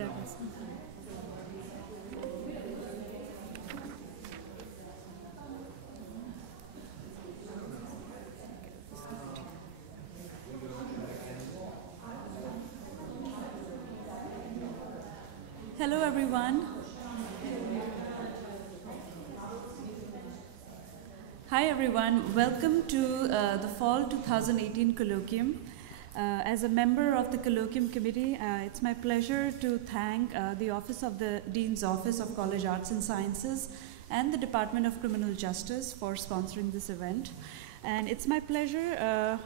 Did I miss something? Hello, everyone. Hi, everyone. Welcome to the Fall 2018 Colloquium. As a member of the Colloquium Committee, it's my pleasure to thank the Office of the Dean's Office of College Arts and Sciences and the Department of Criminal Justice for sponsoring this event. And it's my pleasure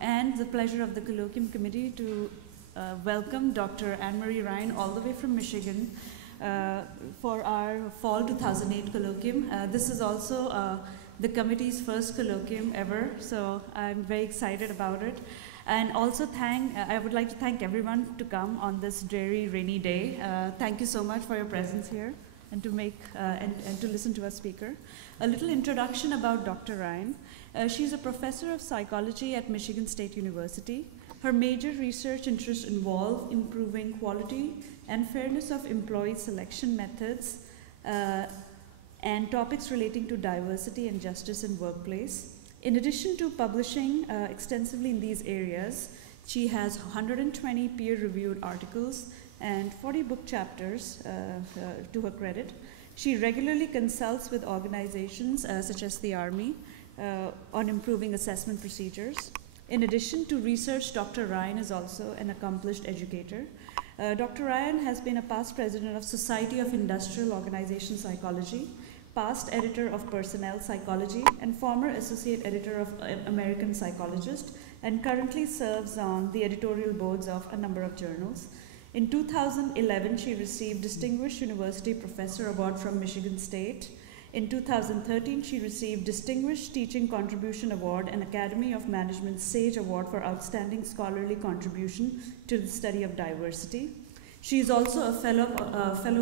and the pleasure of the Colloquium Committee to welcome Dr. Anne-Marie Ryan all the way from Michigan for our Fall 2008 Colloquium. This is also the committee's first colloquium ever, so I'm very excited about it. And also I would like to thank everyone to come on this dreary, rainy day. Thank you so much for your presence here and to and to listen to our speaker. A little introduction about Dr. Ryan. She's a professor of psychology at Michigan State University. Her major research interests involve improving quality and fairness of employee selection methods and topics relating to diversity and justice in workplace. In addition to publishing extensively in these areas, she has 120 peer-reviewed articles and 40 book chapters to her credit. She regularly consults with organizations such as the Army on improving assessment procedures. In addition to research, Dr. Ryan is also an accomplished educator. Dr. Ryan has been a past president of Society of Industrial Organization Psychology, past editor of Personnel Psychology, and former associate editor of American Psychologist, and currently serves on the editorial boards of a number of journals. In 2011, she received Distinguished University Professor Award from Michigan State. In 2013, she received Distinguished Teaching Contribution Award and Academy of Management SAGE Award for Outstanding Scholarly Contribution to the Study of Diversity. She is also a fellow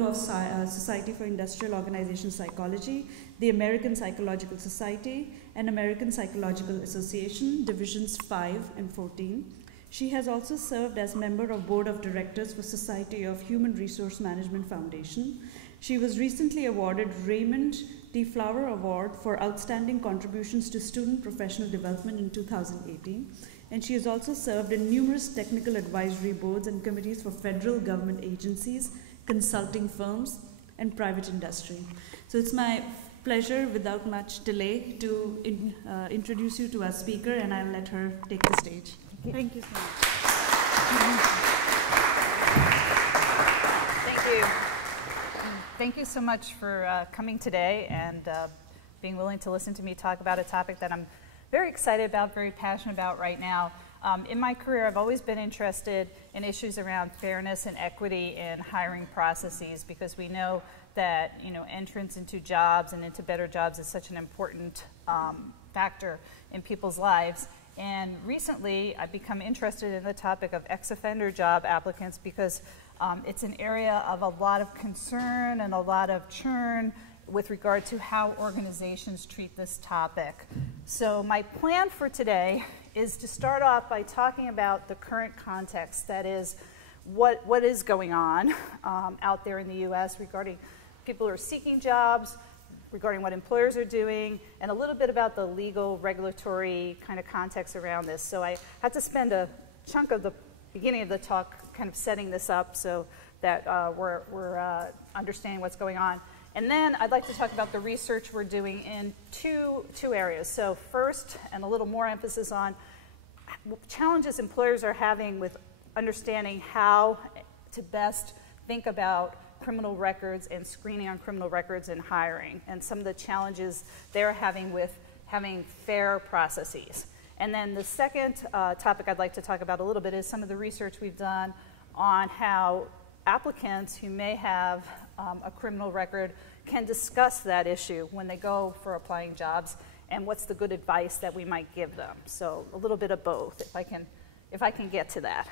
of Society for Industrial Organization Psychology, the American Psychological Society, and American Psychological Association, Divisions 5 and 14. She has also served as member of Board of Directors for Society of Human Resource Management Foundation. She was recently awarded Raymond D. Flower Award for Outstanding Contributions to Student Professional Development in 2018. And she has also served in numerous technical advisory boards and committees for federal government agencies, consulting firms, and private industry. So it's my pleasure, without much delay, to introduce you to our speaker, and I'll let her take the stage. Thank you so much. Thank you. Thank you so much for coming today and being willing to listen to me talk about a topic that I'm very excited about, very passionate about right now. In my career, I've always been interested in issues around fairness and equity in hiring processes, because we know that entrance into jobs and into better jobs is such an important factor in people's lives. And recently, I've become interested in the topic of ex-offender job applicants because it's an area of a lot of concern and a lot of churn with regard to how organizations treat this topic. So my plan for today is to start off by talking about the current context, that is, what is going on out there in the US regarding people who are seeking jobs, regarding what employers are doing, and a little bit about the legal, regulatory kind of context around this. So I had to spend a chunk of the beginning of the talk kind of setting this up so that we're understanding what's going on. And then I'd like to talk about the research we're doing in two areas. So first, and a little more emphasis on challenges employers are having with understanding how to best think about criminal records and screening on criminal records and hiring, and some of the challenges they're having with having fair processes. And then the second topic I'd like to talk about a little bit is some of the research we've done on how applicants who may have a criminal record can discuss that issue when they go for applying jobs, and what's the good advice that we might give them. So a little bit of both, if I can get to that.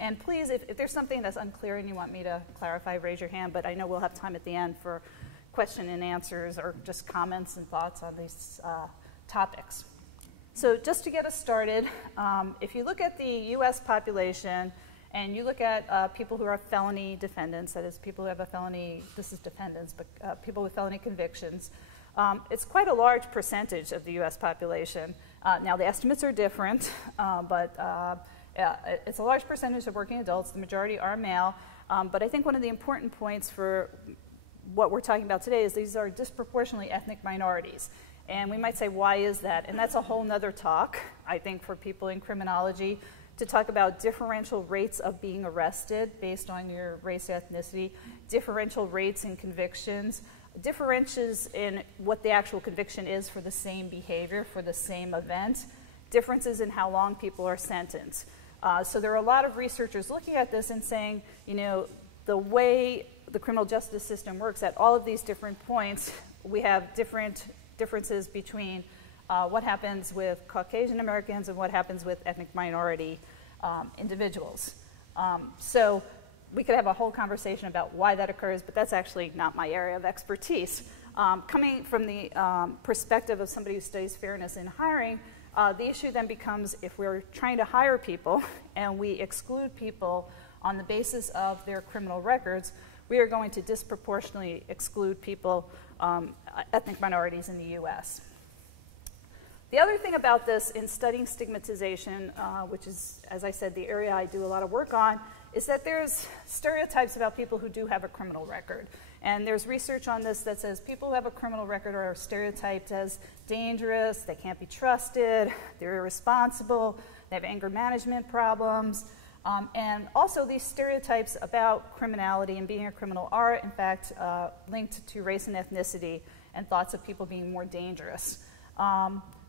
And please, if there's something that's unclear and you want me to clarify, raise your hand, but I know we'll have time at the end for question and answers or just comments and thoughts on these topics. So just to get us started, if you look at the US population and you look at people who are felony defendants, that is, people who have a felony, this is defendants, but people with felony convictions, it's quite a large percentage of the US population. Now, the estimates are different, but it's a large percentage of working adults. The majority are male. But I think one of the important points for what we're talking about today is these are disproportionately ethnic minorities. And we might say, why is that? And that's a whole nother talk, I think, for people in criminology, to talk about differential rates of being arrested based on your race, ethnicity, differential rates in convictions, differences in what the actual conviction is for the same behavior, for the same event, differences in how long people are sentenced. So there are a lot of researchers looking at this and saying, you know, the way the criminal justice system works at all of these different points, we have differences between what happens with Caucasian Americans and what happens with ethnic minority individuals. So we could have a whole conversation about why that occurs, but that's actually not my area of expertise. Coming from the perspective of somebody who studies fairness in hiring, the issue then becomes, if we're trying to hire people and we exclude people on the basis of their criminal records, we are going to disproportionately exclude people, ethnic minorities in the US. The other thing about this in studying stigmatization, which is, as I said, the area I do a lot of work on, is that there's stereotypes about people who do have a criminal record. And there's research on this that says people who have a criminal record are stereotyped as dangerous, they can't be trusted, they're irresponsible, they have anger management problems. And also these stereotypes about criminality and being a criminal are, in fact, linked to race and ethnicity and thoughts of people being more dangerous.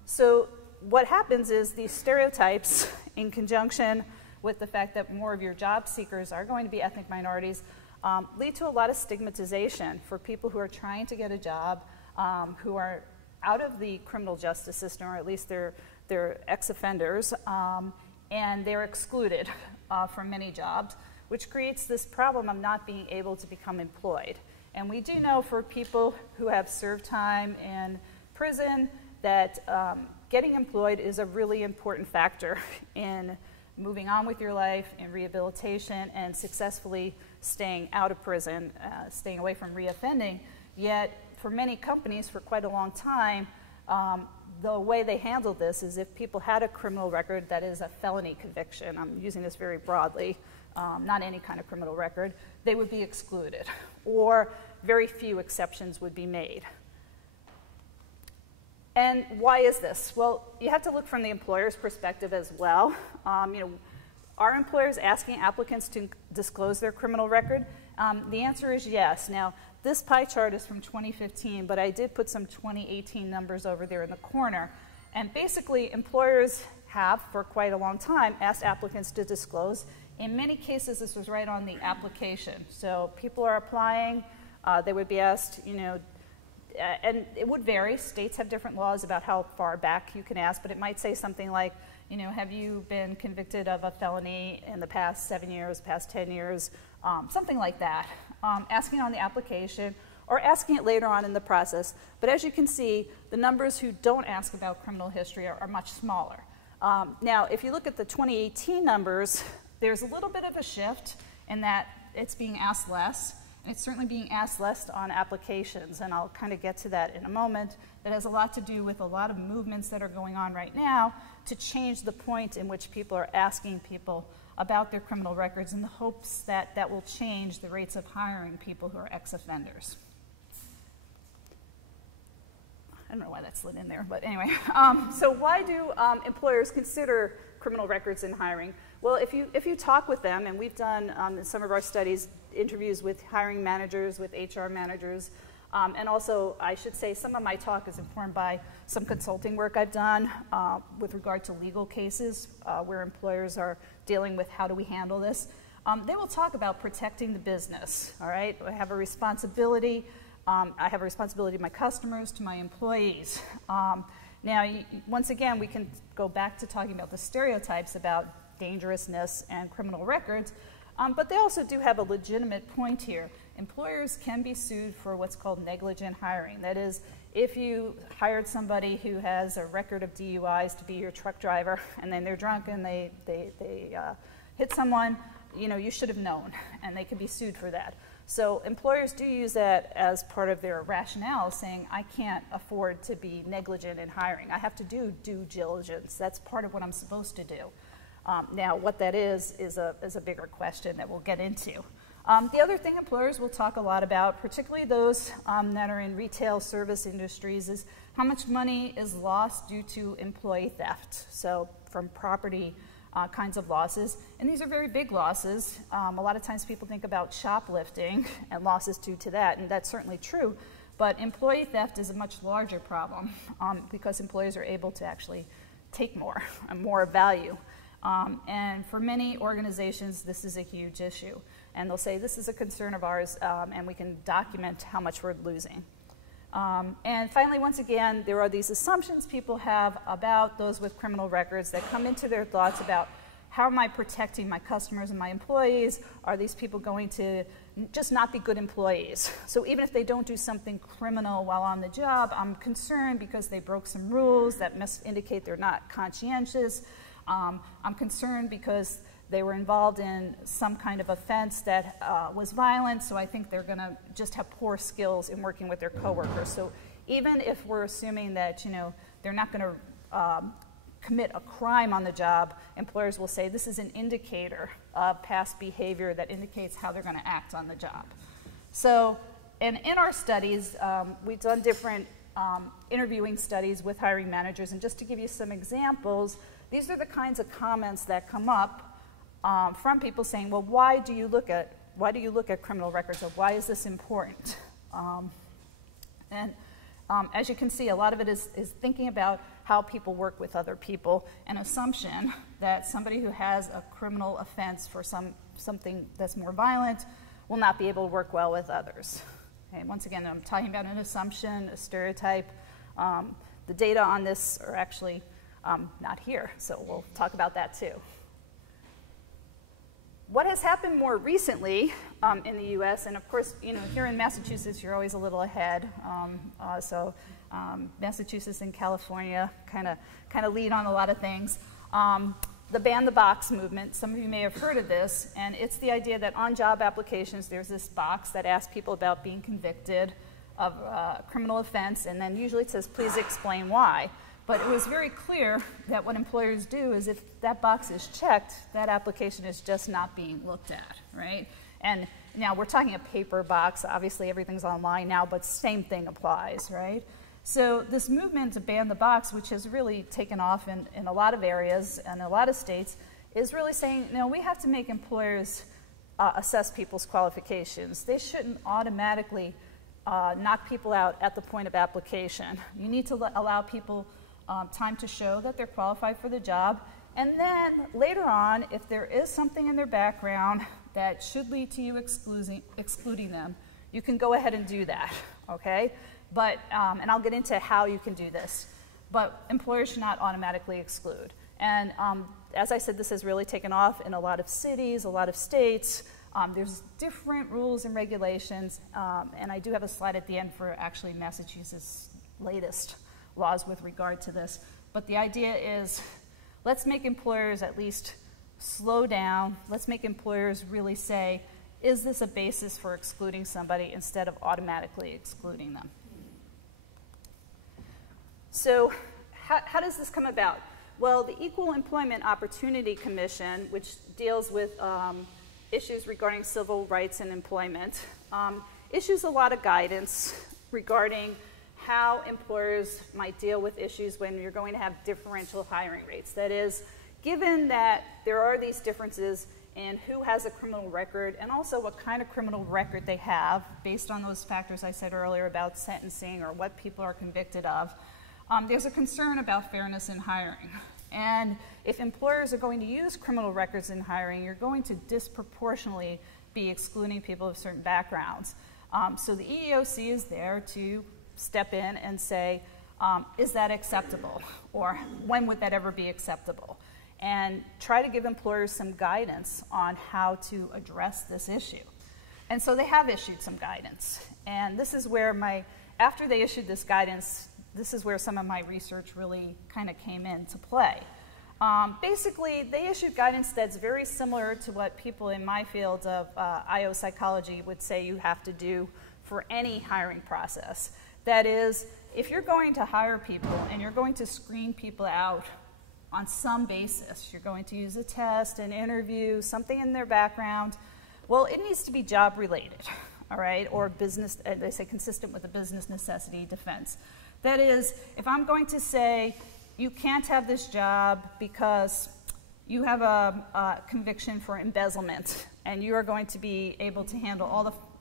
So what happens is these stereotypes, in conjunction with the fact that more of your job seekers are going to be ethnic minorities, lead to a lot of stigmatization for people who are trying to get a job, who are out of the criminal justice system, or at least they're ex-offenders, and they're excluded from many jobs, which creates this problem of not being able to become employed. And we do know for people who have served time in prison that getting employed is a really important factor in moving on with your life, in rehabilitation, and successfully staying out of prison, staying away from reoffending. Yet, for many companies, for quite a long time, the way they handled this is if people had a criminal record that is a felony conviction, I'm using this very broadly, not any kind of criminal record, they would be excluded, or very few exceptions would be made. And why is this? Well, you have to look from the employer's perspective as well. You know, are employers asking applicants to disclose their criminal record? The answer is yes. Now, this pie chart is from 2015, but I did put some 2018 numbers over there in the corner. And basically, employers have, for quite a long time, asked applicants to disclose. In many cases, this was right on the application. So people are applying, they would be asked, you know, and it would vary. States have different laws about how far back you can ask, but it might say something like, you know, have you been convicted of a felony in the past 7 years, past 10 years, something like that. Asking on the application or asking it later on in the process. But as you can see, the numbers who don't ask about criminal history are much smaller. Now, if you look at the 2018 numbers, there's a little bit of a shift in that it's being asked less. And it's certainly being asked less on applications, and I'll kind of get to that in a moment. That has a lot to do with a lot of movements that are going on right now to change the point in which people are asking people about their criminal records in the hopes that that will change the rates of hiring people who are ex-offenders. I don't know why that slid in there, but anyway. So why do employers consider criminal records in hiring? Well, if you talk with them, and we've done in some of our studies interviews with hiring managers, with HR managers, and also I should say some of my talk is informed by some consulting work I've done with regard to legal cases where employers are dealing with how do we handle this. They will talk about protecting the business, all right? I have a responsibility. I have a responsibility to my customers, to my employees. Now, once again, we can go back to talking about the stereotypes about dangerousness and criminal records, but they also do have a legitimate point here. Employers can be sued for what's called negligent hiring. That is, if you hired somebody who has a record of DUIs to be your truck driver, and then they're drunk and they hit someone, you should have known, and they can be sued for that. So employers do use that as part of their rationale, saying, I can't afford to be negligent in hiring. I have to do due diligence. That's part of what I'm supposed to do. Now, what that is a bigger question that we'll get into. The other thing employers will talk a lot about, particularly those that are in retail service industries, is how much money is lost due to employee theft, so from property kinds of losses. And these are very big losses. A lot of times people think about shoplifting and losses due to that, and that's certainly true. But employee theft is a much larger problem because employees are able to actually take more and more value. And for many organizations, this is a huge issue. And they'll say, this is a concern of ours, and we can document how much we're losing. And finally, once again, there are these assumptions people have about those with criminal records that come into their thoughts about how am I protecting my customers and my employees? Are these people going to just not be good employees? So even if they don't do something criminal while on the job, I'm concerned because they broke some rules that must indicate they're not conscientious. I'm concerned because they were involved in some kind of offense that was violent, so I think they're going to just have poor skills in working with their coworkers. So even if we're assuming that they're not going to commit a crime on the job, employers will say this is an indicator of past behavior that indicates how they're going to act on the job. So, and in our studies, we've done different interviewing studies with hiring managers, and just to give you some examples, these are the kinds of comments that come up from people saying, well, why do you look at criminal records, or why is this important? As you can see, a lot of it is thinking about how people work with other people, an assumption that somebody who has a criminal offense for something that's more violent will not be able to work well with others. Okay, once again, I'm talking about an assumption, a stereotype. The data on this are actually not here, so we'll talk about that too. What has happened more recently in the U.S., and of course, here in Massachusetts, you're always a little ahead. Massachusetts and California kind of lead on a lot of things. The ban the box movement, some of you may have heard of this, and it's the idea that on job applications, there's this box that asks people about being convicted of a criminal offense, and then usually it says, please explain why. But it was very clear that what employers do is if that box is checked, that application is just not being looked at, right? And now we're talking a paper box. Obviously, everything's online now, but same thing applies, right? So this movement to ban the box, which has really taken off in a lot of areas and a lot of states, is really saying, we have to make employers assess people's qualifications. They shouldn't automatically knock people out at the point of application. You need to allow people time to show that they're qualified for the job. And then later on, if there is something in their background that should lead to you excluding them, you can go ahead and do that, okay? But, and I'll get into how you can do this. But employers should not automatically exclude. And as I said, this has really taken off in a lot of cities, a lot of states. There's different rules and regulations, and I do have a slide at the end for actually Massachusetts' latest laws with regard to this. But the idea is, let's make employers at least slow down. Let's make employers really say, is this a basis for excluding somebody instead of automatically excluding them? So how does this come about? Well, the Equal Employment Opportunity Commission, which deals with issues regarding civil rights and employment, issues a lot of guidance regarding how employers might deal with issues when you're going to have differential hiring rates. That is, given that there are these differences in who has a criminal record and also what kind of criminal record they have based on those factors I said earlier about sentencing or what people are convicted of, there's a concern about fairness in hiring. And if employers are going to use criminal records in hiring, you're going to disproportionately be excluding people of certain backgrounds. So the EEOC is there to step in and say, is that acceptable? Or when would that ever be acceptable? And try to give employers some guidance on how to address this issue. And so they have issued some guidance. And this is where after they issued this guidance, this is where some of my research really kind of came into play. Basically, they issued guidance that's very similar to what people in my field of IO psychology would say you have to do for any hiring process. That is, if you're going to hire people and you're going to screen people out on some basis, you're going to use a test, an interview, something in their background, well, it needs to be job related, all right, or business, they say consistent with the business necessity defense. That is, if I'm going to say, you can't have this job because you have a conviction for embezzlement and you are going to be able to handle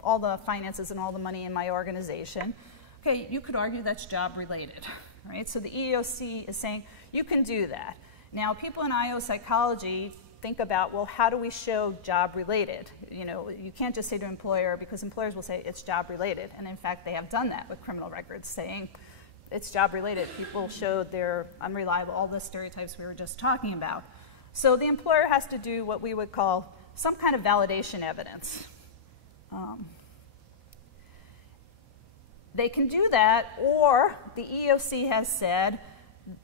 all the finances and all the money in my organization, okay, you could argue that's job related, right? So the EEOC is saying you can do that. Now, people in IO psychology think about, well, how do we show job related? You know, you can't just say to an employer, because employers will say it's job related. And in fact, they have done that with criminal records, saying it's job related. People showed they're unreliable, all the stereotypes we were just talking about. So the employer has to do what we would call some kind of validation evidence. They can do that, or the EEOC has said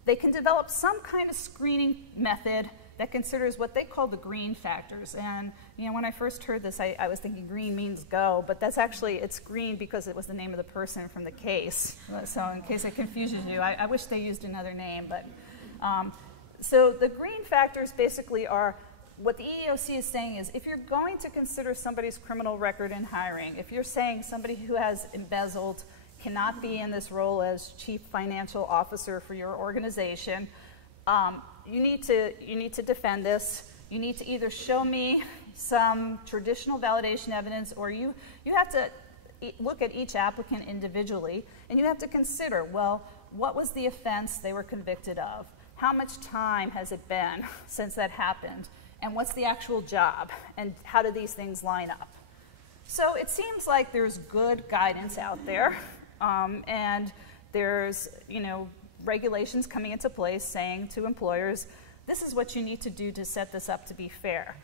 they can develop some kind of screening method that considers what they call the green factors. And you know, when I first heard this, I was thinking green means go, but that's actually, it's green because it was the name of the person from the case. So in case it confuses you, I wish they used another name. But so the green factors basically are, what the EEOC is saying is, if you're going to consider somebody's criminal record in hiring, if you're saying somebody who has embezzled cannot be in this role as chief financial officer for your organization, you need to defend this. You need to either show me some traditional validation evidence, or you have to look at each applicant individually, and you have to consider, well, what was the offense they were convicted of? How much time has it been since that happened? And what's the actual job? And how do these things line up? So it seems like there's good guidance out there, and there's, you know, regulations coming into place saying to employers, this is what you need to do to set this up to be fair.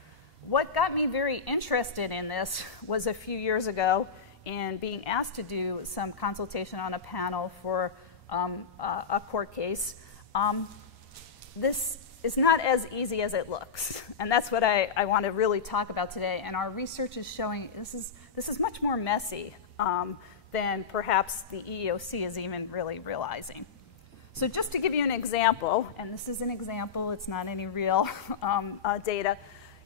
What got me very interested in this was a few years ago in being asked to do some consultation on a panel for a court case. This is not as easy as it looks, and that's what I want to really talk about today. And our research is showing this is much more messy than perhaps the EEOC is even really realizing. So just to give you an example, and this is an example, it's not any real data,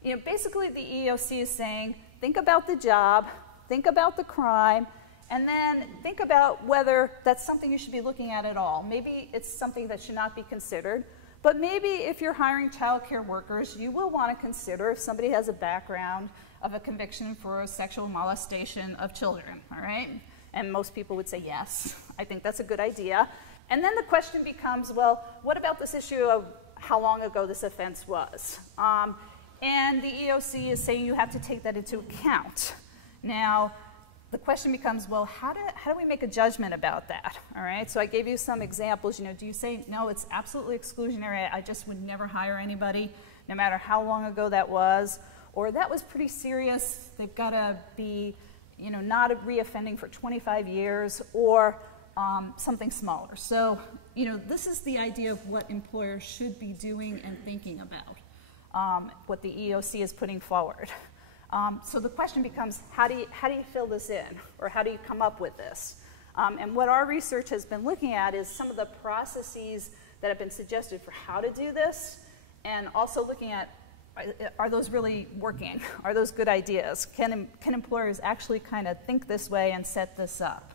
you know, basically the EEOC is saying, think about the job, think about the crime, and then think about whether that's something you should be looking at all. Maybe it's something that should not be considered, but maybe if you're hiring child care workers, you will want to consider if somebody has a background of a conviction for sexual molestation of children, all right? And most people would say yes, I think that's a good idea. And then the question becomes, well, what about this issue of how long ago this offense was? And the EEOC is saying you have to take that into account. Now, the question becomes, well, how do we make a judgment about that? All right, so I gave you some examples. You know, do you say, no, it's absolutely exclusionary, I just would never hire anybody, no matter how long ago that was, or that was pretty serious, they've got to be, you know, not reoffending for 25 years, or something smaller. So, you know, this is the idea of what employers should be doing and thinking about, what the EEOC is putting forward. So the question becomes, how do you fill this in, or how do you come up with this? And what our research has been looking at is some of the processes that have been suggested for how to do this, and also looking at, are those really working? Are those good ideas? Can employers actually kind of think this way and set this up?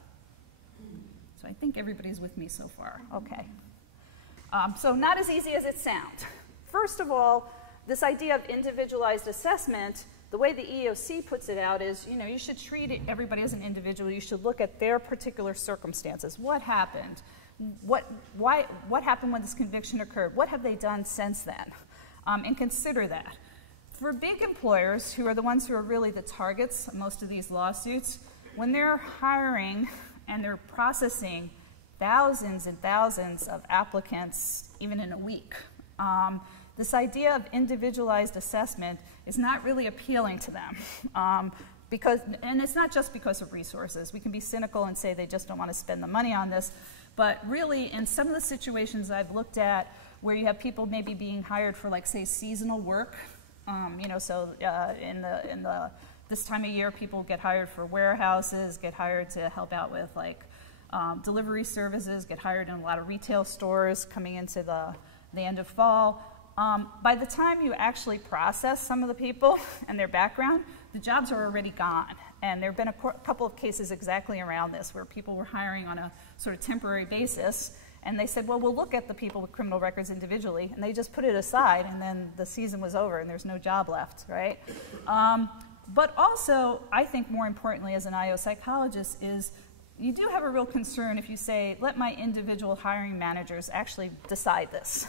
So I think everybody's with me so far. Okay. So not as easy as it sounds. First of all, this idea of individualized assessment, the way the EEOC puts it out is, you know, you should treat everybody as an individual. You should look at their particular circumstances. What happened? What happened when this conviction occurred? What have they done since then? And consider that. For big employers, who are the ones who are really the targets of most of these lawsuits, when they're hiring and they're processing thousands and thousands of applicants, even in a week, this idea of individualized assessment is not really appealing to them. And it's not just because of resources. We can be cynical and say they just don't want to spend the money on this, But really, in some of the situations I've looked at where you have people maybe being hired for, like, say, seasonal work, you know, so this time of year, people get hired for warehouses, get hired to help out with, like, delivery services, get hired in a lot of retail stores coming into the end of fall. By the time you actually process some of the people and their background, the jobs are already gone. And there have been a couple of cases exactly around this where people were hiring on a sort of temporary basis, and they said, well, we'll look at the people with criminal records individually, and they just put it aside, and then the season was over and there's no job left, right? But also, I think more importantly as an IO psychologist is you do have a real concern if you say, let my individual hiring managers actually decide this.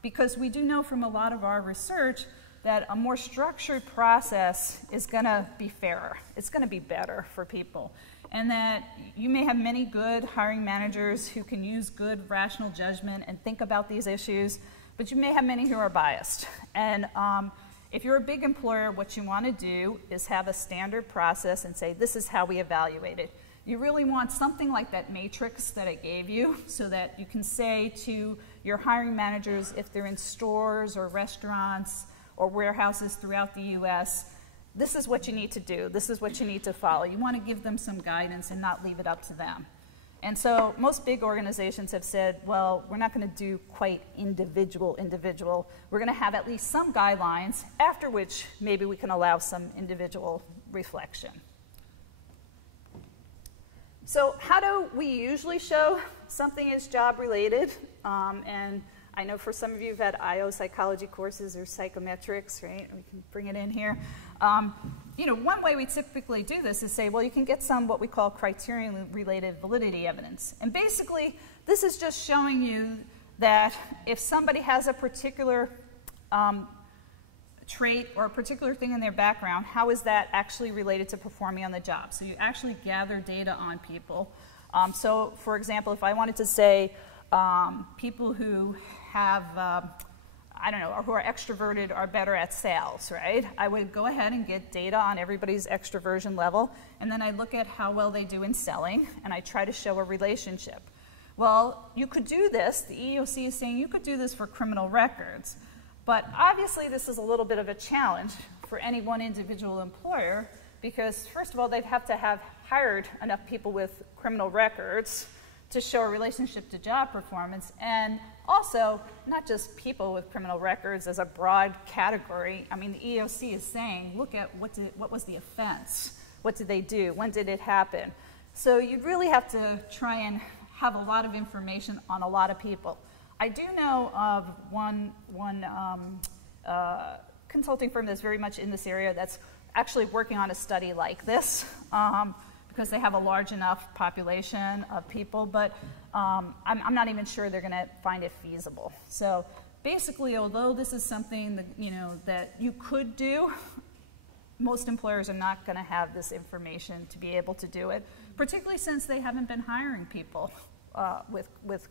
Because we do know from a lot of our research that a more structured process is going to be fairer. It's going to be better for people. And that you may have many good hiring managers who can use good rational judgment and think about these issues, but you may have many who are biased. And if you're a big employer, what you want to do is have a standard process and say, this is how we evaluate it. You really want something like that matrix that I gave you so that you can say to your hiring managers, if they're in stores or restaurants or warehouses throughout the US, this is what you need to do. This is what you need to follow. You want to give them some guidance and not leave it up to them. And so most big organizations have said, well, we're not going to do quite individual. We're going to have at least some guidelines, after which maybe we can allow some individual reflection. So how do we usually show something is job-related? And I know for some of you who've had IO psychology courses or psychometrics, right? We can bring it in here. You know, one way we typically do this is say, well, you can get some what we call criterion-related validity evidence. And basically, this is just showing you that if somebody has a particular trait or a particular thing in their background, how is that actually related to performing on the job? So you actually gather data on people. So for example, if I wanted to say people who have, I don't know, or who are extroverted are better at sales, right? I would go ahead and get data on everybody's extroversion level, and then I look at how well they do in selling, and I try to show a relationship. Well, you could do this, the EEOC is saying you could do this for criminal records, but obviously this is a little bit of a challenge for any one individual employer because, first of all, they'd have to have hired enough people with criminal records to show a relationship to job performance, and also not just people with criminal records as a broad category. I mean, the EEOC is saying, look at what was the offense? What did they do? When did it happen? So you'd really have to try and have a lot of information on a lot of people. I do know of one consulting firm that's very much in this area that's actually working on a study like this because they have a large enough population of people, but I'm not even sure they're going to find it feasible. So basically, although this is something that, that you could do, most employers are not going to have this information to be able to do it, particularly since they haven't been hiring people with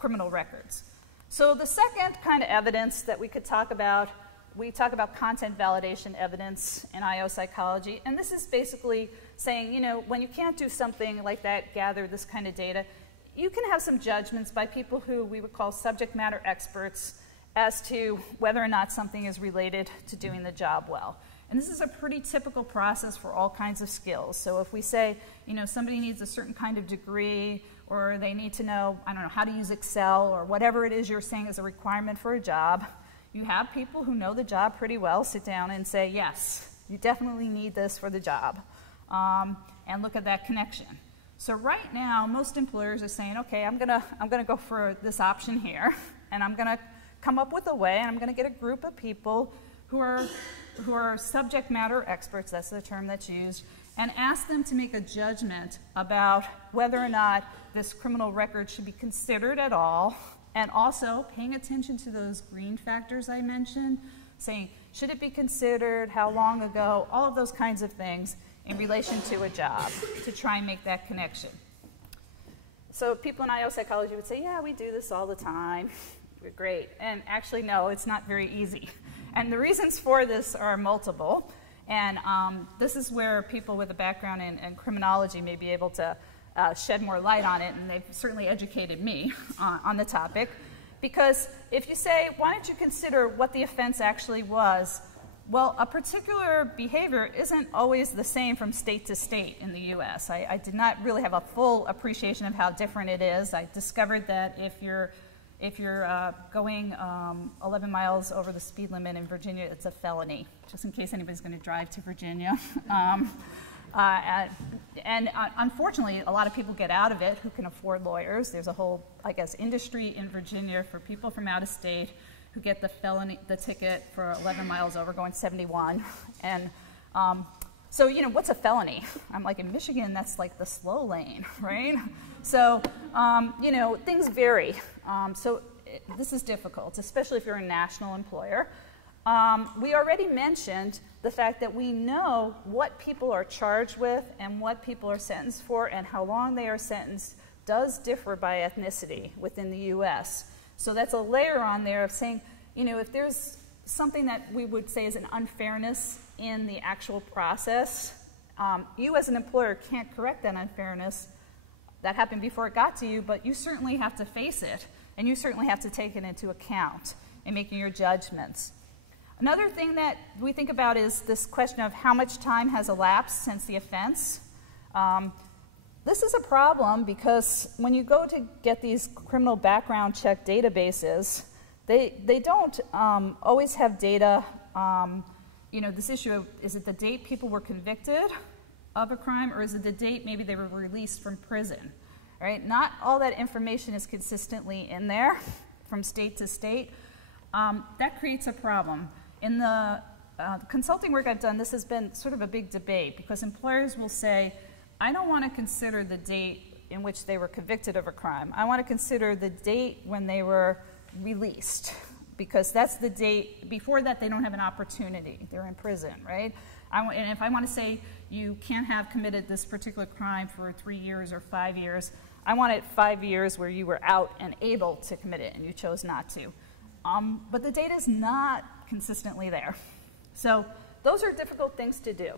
criminal records. So the second kind of evidence that we could talk about, we talk about content validation evidence in IO psychology, and this is basically saying, when you can't do something like that, gather this kind of data, you can have some judgments by people who we would call subject matter experts as to whether or not something is related to doing the job well. And this is a pretty typical process for all kinds of skills. So if we say, somebody needs a certain kind of degree, or they need to know, I don't know, how to use Excel, or whatever it is you're saying is a requirement for a job, you have people who know the job pretty well sit down and say, yes, you definitely need this for the job, and look at that connection. So right now, most employers are saying, okay, I'm gonna go for this option here, and I'm gonna come up with a way, and I'm gonna get a group of people who are subject matter experts, that's the term that's used, and ask them to make a judgment about whether or not this criminal record should be considered at all, and also paying attention to those green factors I mentioned, saying, should it be considered, how long ago, all of those kinds of things in relation to a job to try and make that connection. So people in IO psychology would say, yeah, we do this all the time. We're great. And actually, no, it's not very easy. And the reasons for this are multiple. And this is where people with a background in criminology may be able to shed more light on it, and they've certainly educated me on the topic. Because if you say, why don't you consider what the offense actually was? Well, a particular behavior isn't always the same from state to state in the US. I did not really have a full appreciation of how different it is. I discovered that if you're going 11 miles over the speed limit in Virginia, it's a felony, just in case anybody's going to drive to Virginia. And unfortunately, a lot of people get out of it who can afford lawyers. There's a whole, I guess, industry in Virginia for people from out of state who get the ticket for 11 miles over going 71. And so, you know, what's a felony? I'm like, in Michigan, that's like the slow lane, right? So, you know, things vary. This is difficult, especially if you're a national employer. We already mentioned the fact that we know what people are charged with and what people are sentenced for, and how long they are sentenced does differ by ethnicity within the US. So that's a layer on there of saying, you know, if there's something that we would say is an unfairness in the actual process, you as an employer can't correct that unfairness. That happened before it got to you, but you certainly have to face it, and you certainly have to take it into account in making your judgments. Another thing that we think about is this question of how much time has elapsed since the offense. This is a problem because when you go to get these criminal background check databases, they don't always have data. You know, this issue of, is it the date people were convicted of a crime, or is it the date maybe they were released from prison? Right? Not all that information is consistently in there from state to state. That creates a problem. In the consulting work I've done, this has been sort of a big debate, because employers will say, I don't want to consider the date in which they were convicted of a crime. I want to consider the date when they were released, because that's the date. Before that, they don't have an opportunity. They're in prison, right? And if I want to say you can't have committed this particular crime for 3 years or 5 years, I want it 5 years where you were out and able to commit it and you chose not to. But the data is not consistently there. So those are difficult things to do.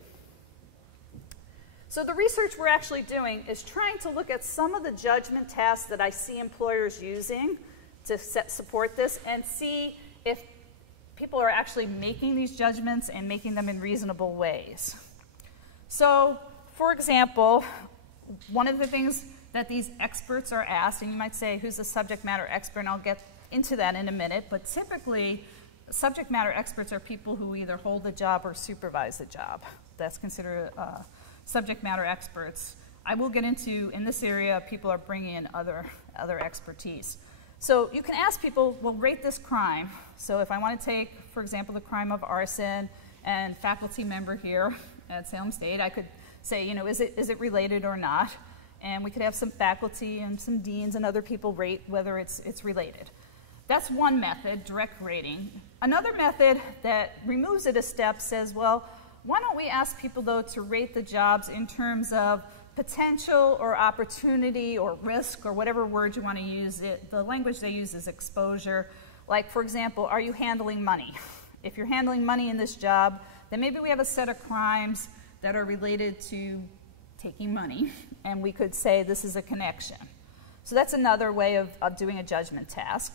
So the research we're actually doing is trying to look at some of the judgment tasks that I see employers using to support this, and see if people are actually making these judgments and making them in reasonable ways. So, for example, one of the things that these experts are asked, and you might say, who's the subject matter expert? And I'll get into that in a minute, but typically, subject matter experts are people who either hold the job or supervise the job. That's considered subject matter experts. I will get into, in this area, people are bringing in other expertise. So you can ask people, well, rate this crime. So if I want to take, for example, the crime of arson, and faculty member here at Salem State, I could say, you know, is it related or not? And we could have some faculty and some deans and other people rate whether it's related. That's one method, direct rating. Another method that removes it a step says, well, why don't we ask people, though, to rate the jobs in terms of potential or opportunity or risk or whatever word you want to use. The language they use is exposure. Like, for example, are you handling money? If you're handling money in this job, then maybe we have a set of crimes that are related to taking money, and we could say this is a connection. So that's another way of doing a judgment task.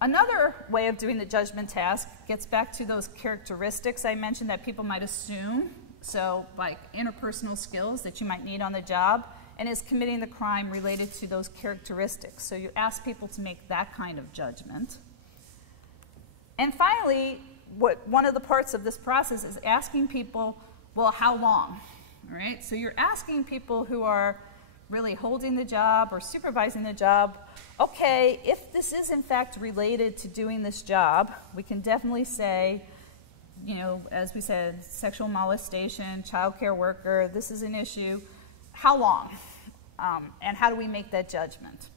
Another way of doing the judgment task gets back to those characteristics I mentioned that people might assume, so like interpersonal skills that you might need on the job, and is committing the crime related to those characteristics. So you ask people to make that kind of judgment. And finally, one of the parts of this process is asking people, well, how long? All right? So you're asking people who are really holding the job or supervising the job, okay, if this is in fact related to doing this job, we can definitely say, you know, as we said, sexual molestation, child care worker, this is an issue. How long? And how do we make that judgment?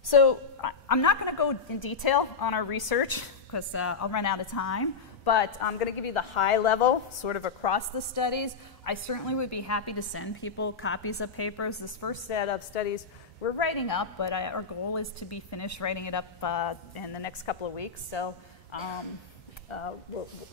So I'm not going to go in detail on our research because I'll run out of time, but I'm going to give you the high level, sort of across the studies. I certainly would be happy to send people copies of papers. This first set of studies we're writing up, but our goal is to be finished writing it up in the next couple of weeks. So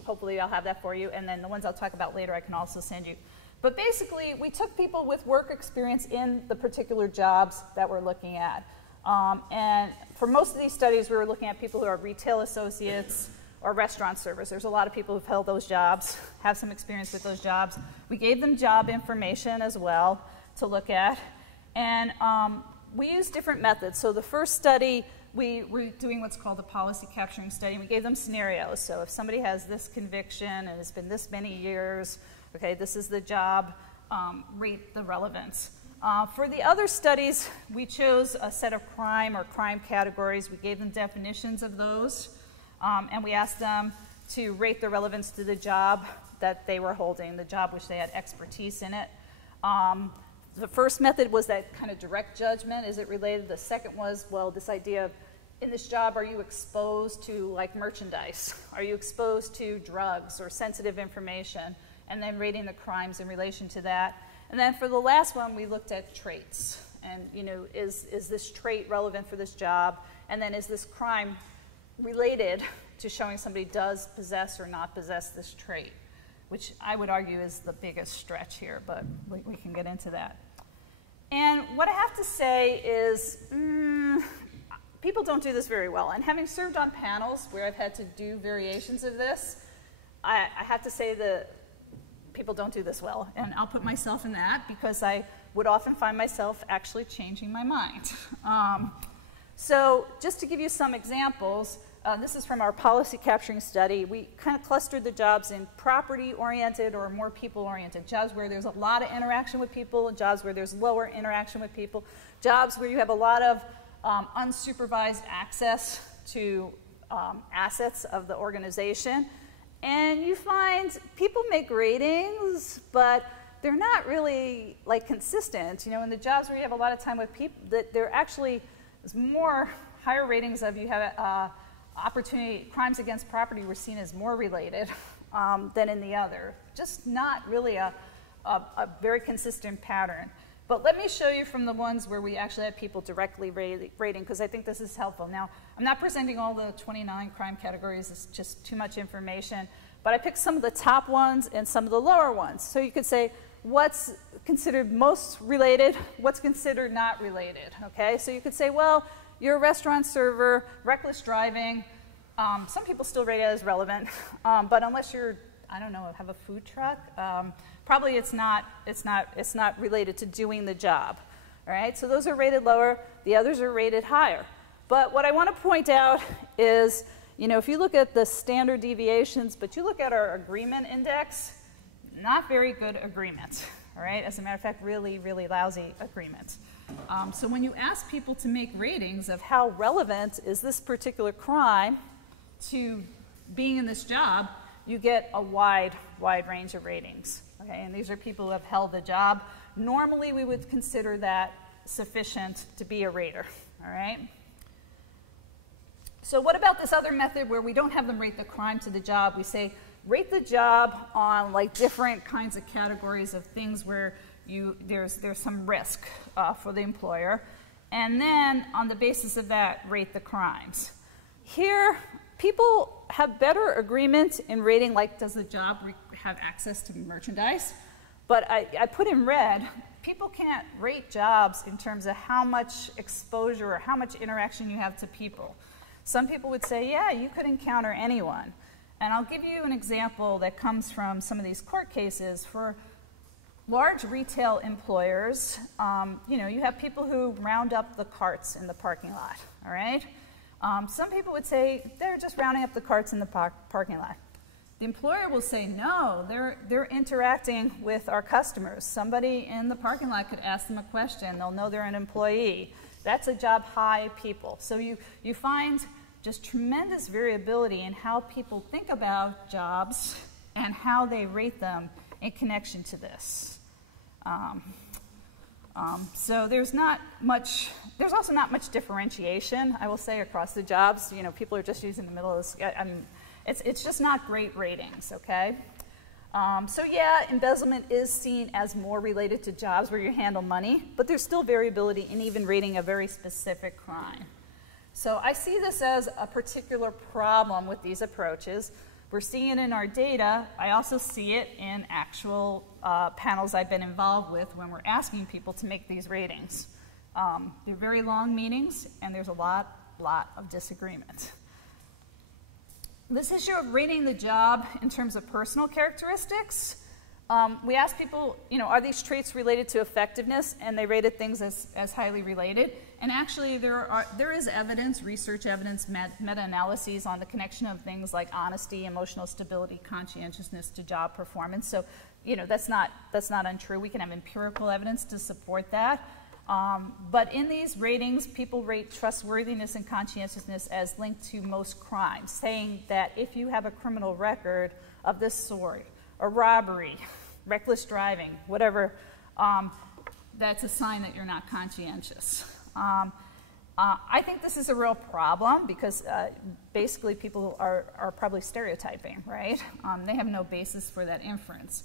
hopefully I'll have that for you. And then the ones I'll talk about later I can also send you. But basically, we took people with work experience in the particular jobs that we're looking at. And for most of these studies, we were looking at people who are retail associates or restaurant servers. There's a lot of people who've held those jobs, have some experience with those jobs. We gave them job information as well to look at. And we used different methods. So the first study, we were doing what's called a policy capturing study. We gave them scenarios. So if somebody has this conviction and it's been this many years, okay, this is the job, rate the relevance. For the other studies, we chose a set of crime or crime categories. We gave them definitions of those, and we asked them to rate the relevance to the job that they were holding, the job which they had expertise in it. The first method was that kind of direct judgment. Is it related? The second was, well, this idea of, in this job, are you exposed to, like, merchandise? Are you exposed to drugs or sensitive information? And then rating the crimes in relation to that. And then for the last one, we looked at traits. And, you know, is this trait relevant for this job? And then is this crime related to showing somebody does possess or not possess this trait? Which I would argue is the biggest stretch here, but we can get into that. And what I have to say is, people don't do this very well. And having served on panels where I've had to do variations of this, I have to say that people don't do this well. And I'll put myself in that because I would often find myself actually changing my mind. So just to give you some examples, this is from our policy capturing study. We kind of clustered the jobs in property-oriented or more people-oriented, jobs where there's a lot of interaction with people, and jobs where there's lower interaction with people, jobs where you have a lot of unsupervised access to assets of the organization. And you find people make ratings, but they're not really, like, consistent. You know, in the jobs where you have a lot of time with people, that there actually is more higher ratings of you have opportunity, crimes against property were seen as more related than in the other. Just not really a very consistent pattern. But let me show you from the ones where we actually had people directly rating, because I think this is helpful. Now, I'm not presenting all the 29 crime categories. It's just too much information. But I picked some of the top ones and some of the lower ones. So you could say, what's considered most related? What's considered not related? Okay, so you could say, well, you're a restaurant server, reckless driving. Some people still rate it as relevant, but unless you're, I don't know, have a food truck, probably it's not related to doing the job. All right, so those are rated lower. The others are rated higher. But what I want to point out is, you know, if you look at the standard deviations, but you look at our agreement index, not very good agreement. All right, as a matter of fact, really, really lousy agreement. So when you ask people to make ratings of how relevant is this particular crime to being in this job, you get a wide range of ratings. Okay, and these are people who have held the job. Normally, we would consider that sufficient to be a rater. All right. So what about this other method where we don't have them rate the crime to the job? We say rate the job on, like, different kinds of categories of things where there's some risk for the employer, and then on the basis of that, rate the crimes. Here, people have better agreement in rating, like, does the job have access to merchandise? But I put in red, people can't rate jobs in terms of how much exposure or how much interaction you have to people. Some people would say, yeah, you could encounter anyone. And I'll give you an example that comes from some of these court cases. For large retail employers, you know, you have people who round up the carts in the parking lot, all right? Some people would say they're just rounding up the carts in the parking lot. The employer will say, no, they're interacting with our customers. Somebody in the parking lot could ask them a question. They'll know they're an employee. That's a job high people. So you find just tremendous variability in how people think about jobs and how they rate them in connection to this. So there's also not much differentiation, I will say, across the jobs. You know, people are just using the middle of this. I mean, it's just not great ratings, okay? So yeah, embezzlement is seen as more related to jobs where you handle money, but there's still variability in even rating a very specific crime. So I see this as a particular problem with these approaches. We're seeing it in our data. I also see it in actual panels I've been involved with when we're asking people to make these ratings. They're very long meetings, and there's a lot of disagreement. This issue of rating the job in terms of personal characteristics, we asked people, are these traits related to effectiveness? And they rated things as highly related. And actually, there is evidence, research evidence, meta-analyses on the connection of things like honesty, emotional stability, conscientiousness to job performance. So, that's not untrue. We can have empirical evidence to support that. But in these ratings, people rate trustworthiness and conscientiousness as linked to most crimes, saying that if you have a criminal record of this sort, a robbery, reckless driving, whatever, that's a sign that you're not conscientious. I think this is a real problem because basically people are probably stereotyping, right? They have no basis for that inference.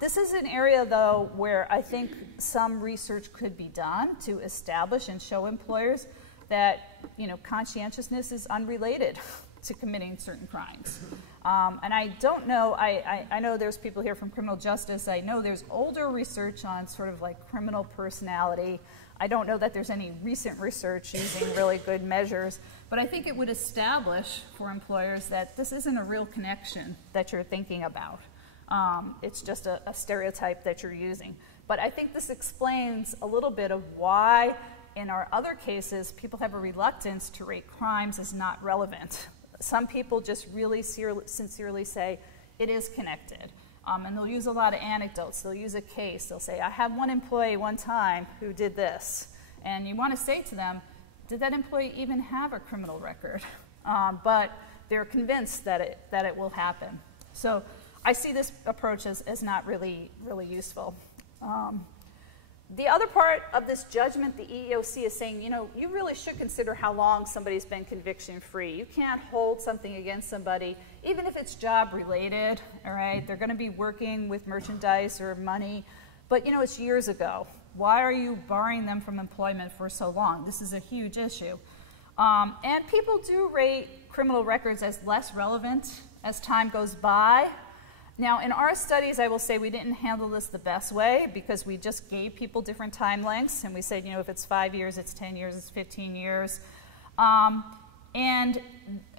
This is an area, though, where I think some research could be done to establish and show employers that, conscientiousness is unrelated to committing certain crimes. And I don't know, I know there's people here from criminal justice. I know there's older research on sort of like criminal personality. I don't know that there's any recent research using really good measures, but I think it would establish for employers that this isn't a real connection that you're thinking about. It's just a stereotype that you're using. But I think this explains a little bit of why, in our other cases, people have a reluctance to rate crimes as not relevant. Some people just really sincerely say it is connected. And they'll use a lot of anecdotes. They'll use a case. They'll say, I had one employee one time who did this. And you want to say to them, did that employee even have a criminal record? But they're convinced that it will happen. So I see this approach as not really useful. The other part of this judgment, the EEOC is saying, you really should consider how long somebody's been conviction-free. You can't hold something against somebody, even if it's job-related, all right? They're going to be working with merchandise or money, but, it's years ago. Why are you barring them from employment for so long? This is a huge issue. And people do rate criminal records as less relevant as time goes by. Now, in our studies, I will say we didn't handle this the best way because we just gave people different time lengths, and we said, if it's 5 years, it's 10 years, it's 15 years. And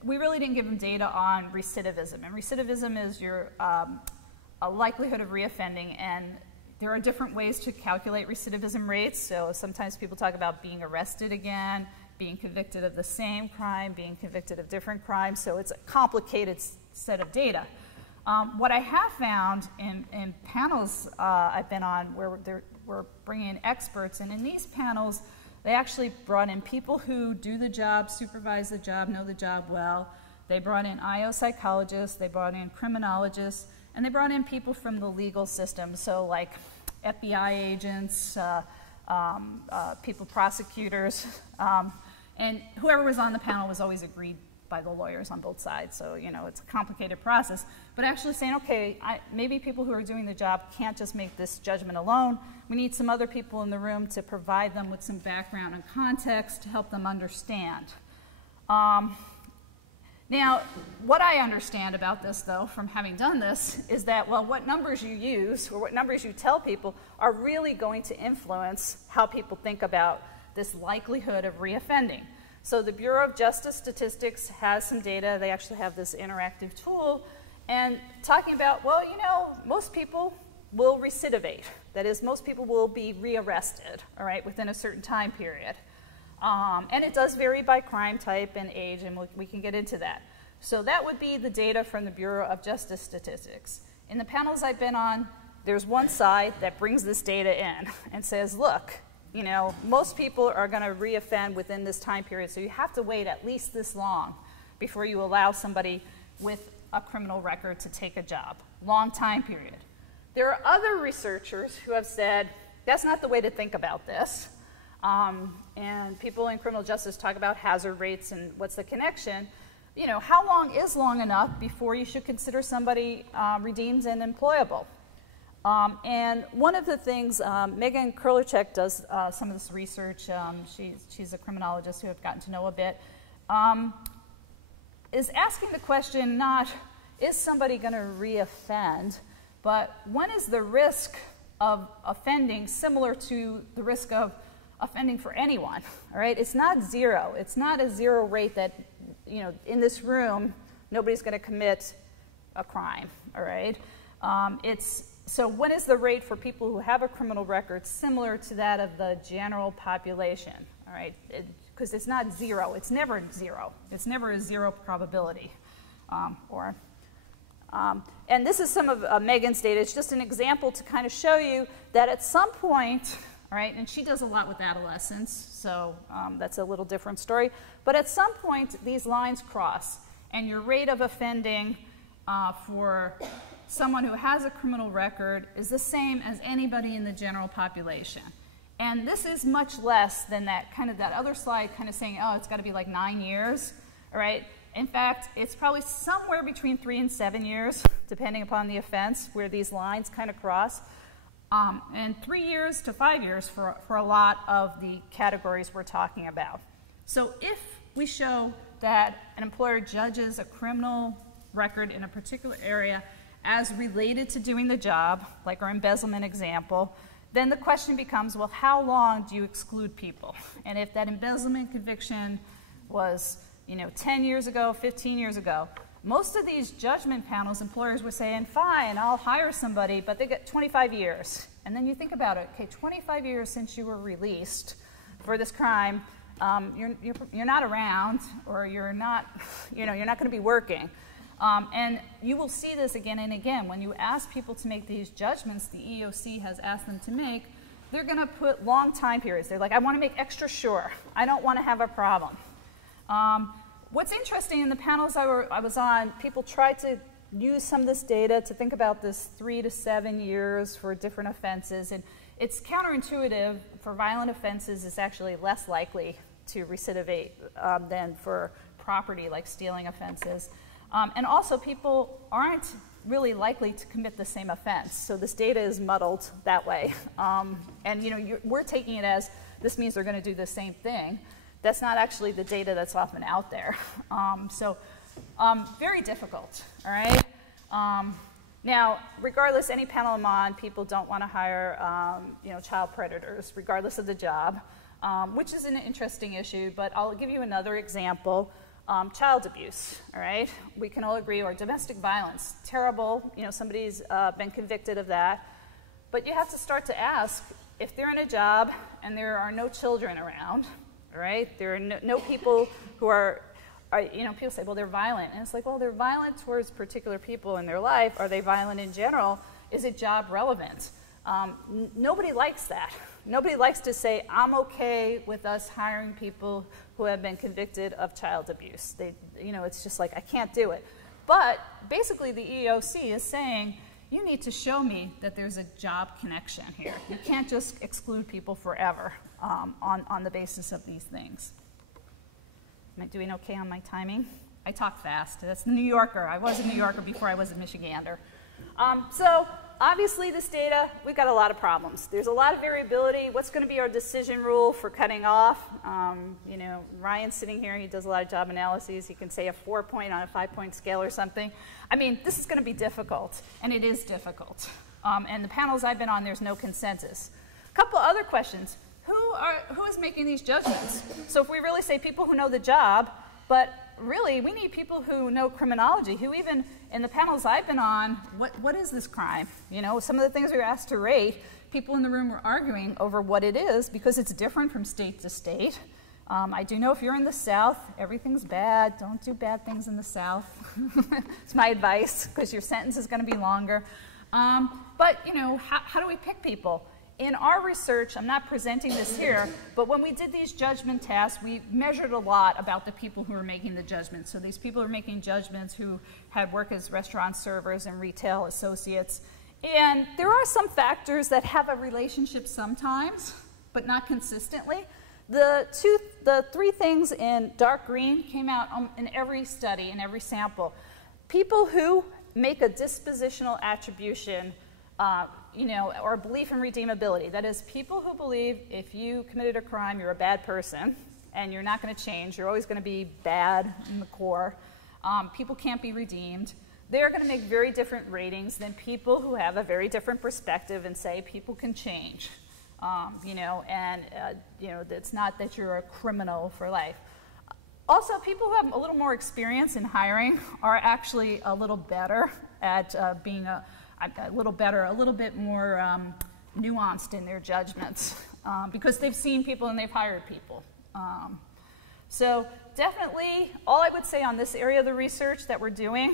we really didn't give them data on recidivism. And recidivism is your a likelihood of reoffending, and there are different ways to calculate recidivism rates. So sometimes people talk about being arrested again, being convicted of the same crime, being convicted of different crimes. So it's a complicated set of data. What I have found in panels I've been on where we're bringing in experts, and in these panels, they actually brought in people who do the job, supervise the job, know the job well. They brought in IO psychologists, they brought in criminologists, and they brought in people from the legal system, so like FBI agents, people, prosecutors, and whoever was on the panel was always agreed by the lawyers on both sides, so it's a complicated process. But actually saying, okay, maybe people who are doing the job can't just make this judgment alone. We need some other people in the room to provide them with some background and context to help them understand. Now, what I understand about this, though, from having done this, is that, well, what numbers you use or what numbers you tell people are really going to influence how people think about this likelihood of reoffending. So the Bureau of Justice Statistics has some data. They actually have this interactive tool. And talking about, well, most people will recidivate. That is, most people will be rearrested, all right, within a certain time period. And it does vary by crime type and age, and we can get into that. So that would be the data from the Bureau of Justice Statistics. In the panels I've been on, there's one side that brings this data in and says, look, most people are going to reoffend within this time period, so you have to wait at least this long before you allow somebody with a criminal record to take a job. Long time period. There are other researchers who have said, that's not the way to think about this. And people in criminal justice talk about hazard rates and what's the connection. How long is long enough before you should consider somebody redeemed and employable? And one of the things, Megan Kurlichek does some of this research, she's a criminologist who I've gotten to know a bit, is asking the question not, is somebody going to reoffend? But when is the risk of offending similar to the risk of offending for anyone? All right, it's not zero. It's not a zero rate that, you know, in this room, nobody's going to commit a crime. All right, so when is the rate for people who have a criminal record similar to that of the general population? All right, because it's not zero. It's never zero. It's never a zero probability. And this is some of Megan's data. It's just an example to kind of show you that at some point, all right, and she does a lot with adolescents, so that's a little different story. But at some point, these lines cross, and your rate of offending for someone who has a criminal record is the same as anybody in the general population. And this is much less than that other slide kind of saying, oh, it's got to be like 9 years, all right? In fact, it's probably somewhere between 3 and 7 years, depending upon the offense, where these lines kind of cross. And 3 years to 5 years for a lot of the categories we're talking about. So if we show that an employer judges a criminal record in a particular area as related to doing the job, like our embezzlement example, then the question becomes, well, how long do you exclude people? And if that embezzlement conviction was, you know, 10 years ago, 15 years ago, most of these judgment panels, employers were saying, fine, I'll hire somebody, but they get 25 years. And then you think about it, okay, 25 years since you were released for this crime, you're not around, or you're not going to be working. And you will see this again and again. When you ask people to make these judgments the EEOC has asked them to make, they're going to put long time periods. They're like, I want to make extra sure. I don't want to have a problem. What's interesting in the panels I was on, people tried to use some of this data to think about this 3 to 7 years for different offenses. And it's counterintuitive. For violent offenses, it's actually less likely to recidivate than for property, like stealing offenses. And also, people aren't really likely to commit the same offense. So this data is muddled that way. And you know, we're taking it as this means they're going to do the same thing. That's not actually the data that's often out there. Very difficult, all right? Now, regardless, any panel I'm on, people don't want to hire you know, child predators, regardless of the job, which is an interesting issue, but I'll give you another example. Child abuse, all right? We can all agree, or domestic violence, terrible, you know, somebody's been convicted of that. But you have to start to ask, if they're in a job and there are no children around, all right? There are no people who are, you know, people say, well, they're violent. And it's like, well, they're violent towards particular people in their life. Are they violent in general? Is it job relevant? Nobody likes that. Nobody likes to say, I'm okay with us hiring people who have been convicted of child abuse. You know, it's just like, I can't do it. But basically, the EEOC is saying, you need to show me that there's a job connection here. You can't just exclude people forever on the basis of these things. Am I doing okay on my timing? I talk fast. That's the New Yorker. I was a New Yorker before I was a Michigander. So obviously, this data, we've got a lot of problems. There's a lot of variability. What's going to be our decision rule for cutting off? You know, Ryan's sitting here. He does a lot of job analyses. He can say a 4-point on a 5-point scale or something. I mean, this is going to be difficult, and it is difficult. And the panels I've been on, there's no consensus. A couple other questions. Who is making these judgments? So if we really say people who know the job, but really, we need people who know criminology, who even, in the panels I've been on, what is this crime? You know, some of the things we were asked to rate, people in the room were arguing over what it is because it's different from state to state. I do know if you're in the South, everything's bad. Don't do bad things in the South. It's my advice, because your sentence is going to be longer. But, you know, how do we pick people? In our research, I'm not presenting this here, but when we did these judgment tasks, we measured a lot about the people who were making the judgments. So these people are making judgments who had worked as restaurant servers and retail associates. And there are some factors that have a relationship sometimes, but not consistently. The 3 things in dark green came out in every study, in every sample. People who make a dispositional attribution, you know, or belief in redeemability. That is, people who believe if you committed a crime, you're a bad person, and you're not going to change. You're always going to be bad in the core. People can't be redeemed. they're going to make very different ratings than people who have a very different perspective and say people can change. It's not that you're a criminal for life. Also, people who have a little more experience in hiring are actually a little better at being a little bit more nuanced in their judgments because they've seen people and they've hired people. So definitely, all I would say on this area of the research that we're doing,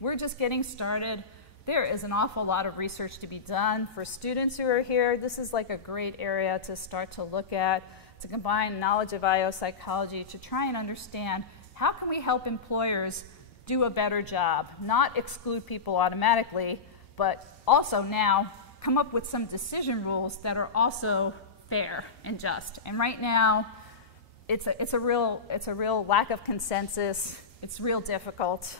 we're just getting started. There is an awful lot of research to be done. For students who are here, this is like a great area to start to look at, to combine knowledge of IO psychology to try and understand how can we help employers do a better job, not exclude people automatically, but also now come up with some decision rules that are also fair and just. And right now, it's a real lack of consensus. It's real difficult.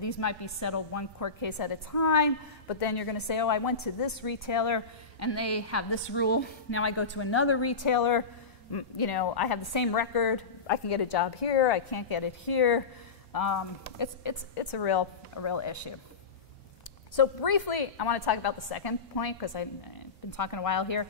These might be settled one court case at a time, but then you're going to say, oh, I went to this retailer and they have this rule. Now I go to another retailer. I have the same record. I can get a job here. I can't get it here. It's a real issue. So briefly, I want to talk about the second point because I've been talking a while here.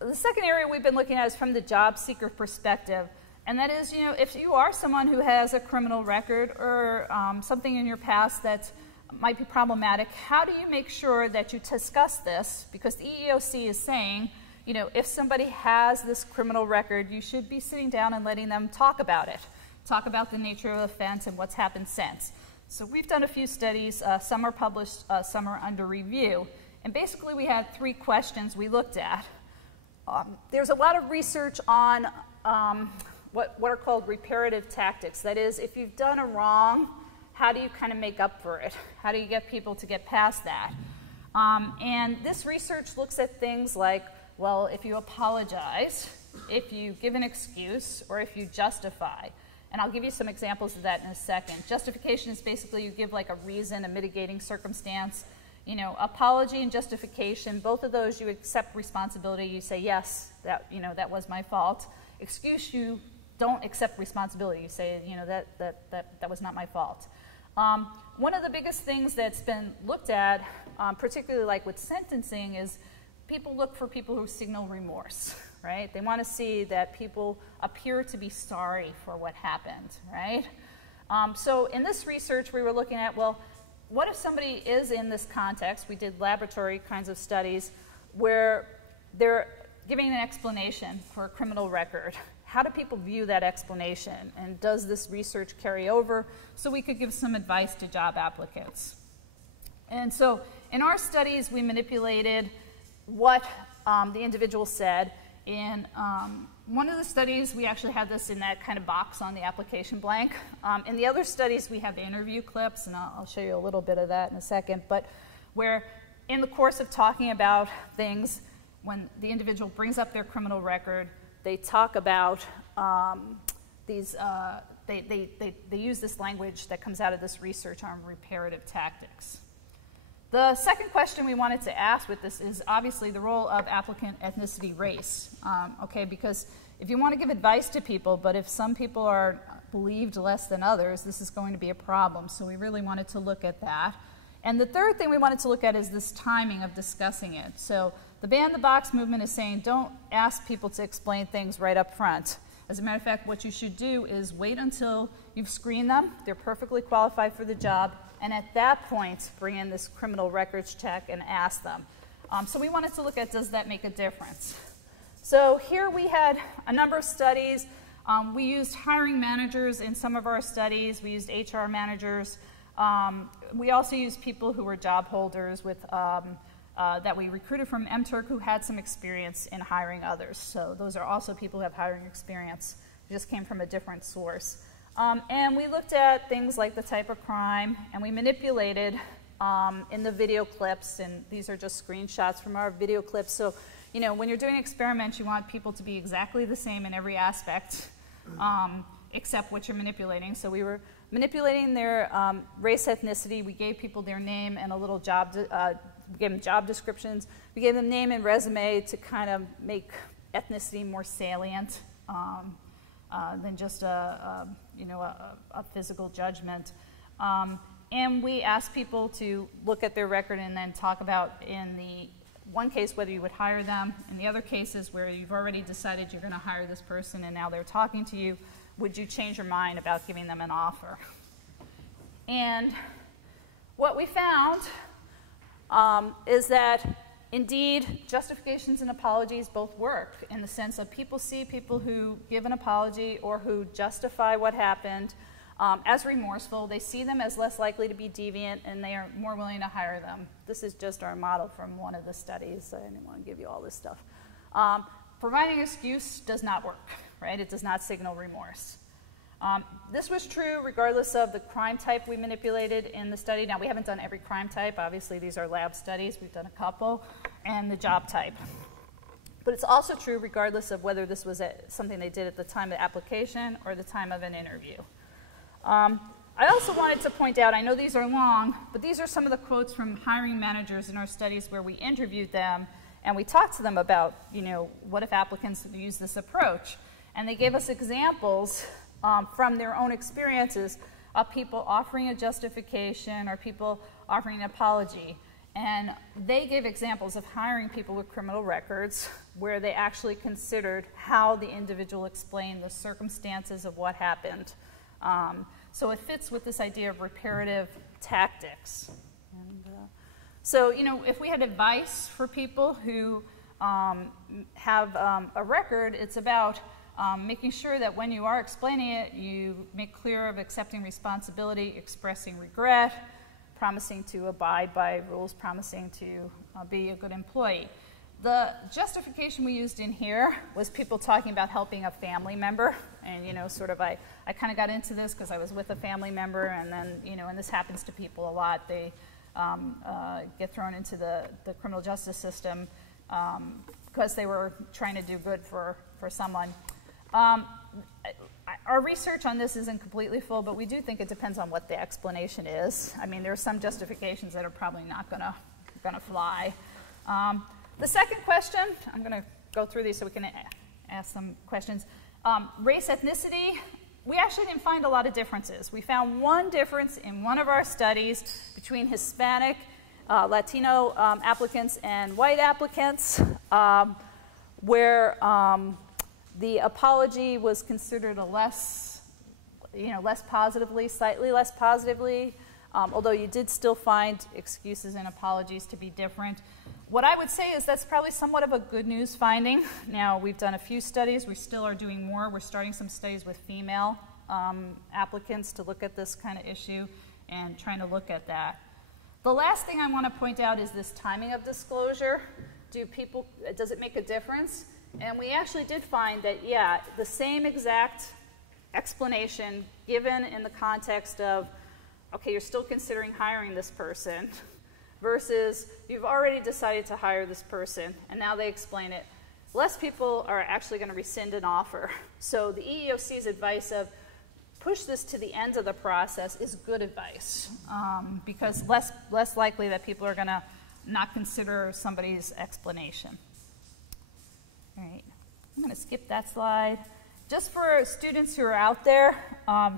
The second area we've been looking at is from the job seeker perspective. And that is, if you are someone who has a criminal record or something in your past that might be problematic, how do you make sure that you discuss this? Because the EEOC is saying, if somebody has this criminal record, you should be sitting down and letting them talk about it. Talk about the nature of the offense and what's happened since. So we've done a few studies. Some are published, some are under review. And basically we had 3 questions we looked at. There's a lot of research on what are called reparative tactics. That is, if you've done a wrong, how do you kind of make up for it? How do you get people to get past that? And this research looks at things like, well, if you apologize, if you give an excuse, or if you justify. And I'll give you some examples of that in a second. Justification is basically you give like a reason, a mitigating circumstance. Apology and justification, both of those you accept responsibility. You say, yes, that was my fault. Excuse, you don't accept responsibility. You say, that was not my fault. One of the biggest things that's been looked at, particularly like with sentencing, is people look for people who signal remorse, right? They want to see that people appear to be sorry for what happened, right? So in this research, we were looking at, well, what if somebody is in this context? We did laboratory kinds of studies where they're giving an explanation for a criminal record. How do people view that explanation? And does this research carry over? So we could give some advice to job applicants. And so in our studies, we manipulated what the individual said. In one of the studies, we actually had this in that kind of box on the application blank. In the other studies, we have interview clips, and I'll show you a little bit of that in a second, but where in the course of talking about things, when the individual brings up their criminal record, they talk about they use this language that comes out of this research on reparative tactics. The second question we wanted to ask with this is obviously the role of applicant ethnicity race. Because if you want to give advice to people, but if some people are believed less than others, this is going to be a problem. So we really wanted to look at that. And the third thing we wanted to look at is this timing of discussing it. So the ban the box movement is saying don't ask people to explain things right up front. As a matter of fact, what you should do is wait until you've screened them, they're perfectly qualified for the job, and at that point, bring in this criminal records check and ask them. So we wanted to look at, does that make a difference? So here we had a number of studies. We used hiring managers in some of our studies. We used HR managers. We also used people who were job holders with, that we recruited from MTurk who had some experience in hiring others. So those are also people who have hiring experience. They just came from a different source. And we looked at things like the type of crime, and we manipulated in the video clips, and these are just screenshots from our video clips. So, when you're doing experiments, you want people to be exactly the same in every aspect, except what you're manipulating. So we were manipulating their race, ethnicity. We gave people their name and a little job, we gave them job descriptions. We gave them name and resume to kind of make ethnicity more salient than just a physical judgment. And we asked people to look at their record and then talk about, in the one case, whether you would hire them. In the other cases where you've already decided you're going to hire this person and now they're talking to you, would you change your mind about giving them an offer? And what we found is that, indeed, justifications and apologies both work, in the sense of people see people who give an apology or who justify what happened as remorseful. They see them as less likely to be deviant, and they are more willing to hire them. This is just our model from one of the studies. I didn't want to give you all this stuff. Providing an excuse does not work, right? It does not signal remorse. This was true regardless of the crime type we manipulated in the study. Now, we haven't done every crime type. Obviously, these are lab studies. We've done a couple. And the job type. But it's also true regardless of whether this was something they did at the time of application or the time of an interview. I also wanted to point out, I know these are long, but these are some of the quotes from hiring managers in our studies where we interviewed them and we talked to them about, what if applicants use this approach? And they gave us examples from their own experiences of people offering a justification or people offering an apology. And they gave examples of hiring people with criminal records where they actually considered how the individual explained the circumstances of what happened. So it fits with this idea of reparative tactics. And, so, if we had advice for people who have a record, it's about making sure that when you are explaining it, you make clear of accepting responsibility, expressing regret, promising to abide by rules, promising to be a good employee. The justification we used in here was people talking about helping a family member. And, I kind of got into this because I was with a family member, and then, and this happens to people a lot. They get thrown into the criminal justice system because they were trying to do good for someone. Our research on this isn't completely full, but we do think it depends on what the explanation is. I mean, there are some justifications that are probably not gonna fly. The second question, I'm going to go through these so we can ask some questions. Race, ethnicity, we actually didn't find a lot of differences. We found one difference in one of our studies between Hispanic, Latino applicants and white applicants, where the apology was considered a less positively, slightly less positively, although you did still find excuses and apologies to be different. What I would say is that's probably somewhat of a good news finding. Now, we've done a few studies. We still are doing more. We're starting some studies with female applicants to look at this kind of issue and trying to look at that. The last thing I want to point out is this timing of disclosure. Does it make a difference? And we actually did find that, yeah, the same exact explanation given in the context of, okay, you're still considering hiring this person, versus you've already decided to hire this person, and now they explain it. Less people are actually going to rescind an offer. So the EEOC's advice of push this to the end of the process is good advice, because less likely that people are going to not consider somebody's explanation. All right, I'm going to skip that slide. Just for students who are out there,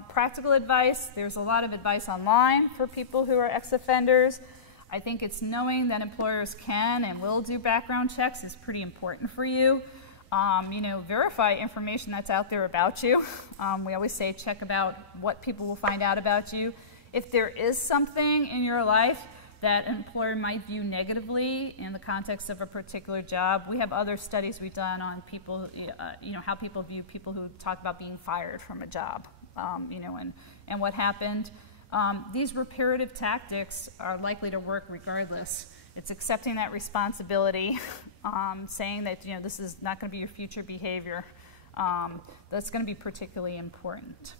practical advice, there's a lot of advice online for people who are ex-offenders. I think it's knowing that employers can and will do background checks is pretty important for you. Verify information that's out there about you. We always say check about what people will find out about you. If there is something in your life that an employer might view negatively in the context of a particular job, we have other studies we've done on people, how people view people who talk about being fired from a job, and what happened. These reparative tactics are likely to work regardless. It's accepting that responsibility, saying that this is not going to be your future behavior. That's going to be particularly important.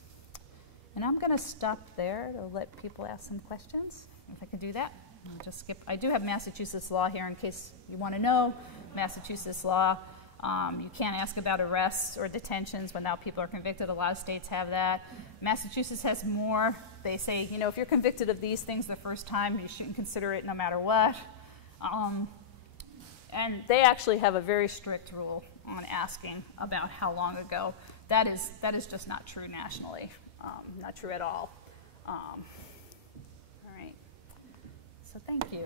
And I'm going to stop there to let people ask some questions. If I can do that, I'll just skip. I do have Massachusetts law here in case you want to know. Massachusetts law, you can't ask about arrests or detentions when now people are convicted. A lot of states have that. Massachusetts has more. They say, if you're convicted of these things the first time, you shouldn't consider it no matter what. And they actually have a very strict rule on asking about how long ago. That is just not true nationally, not true at all. All So thank you.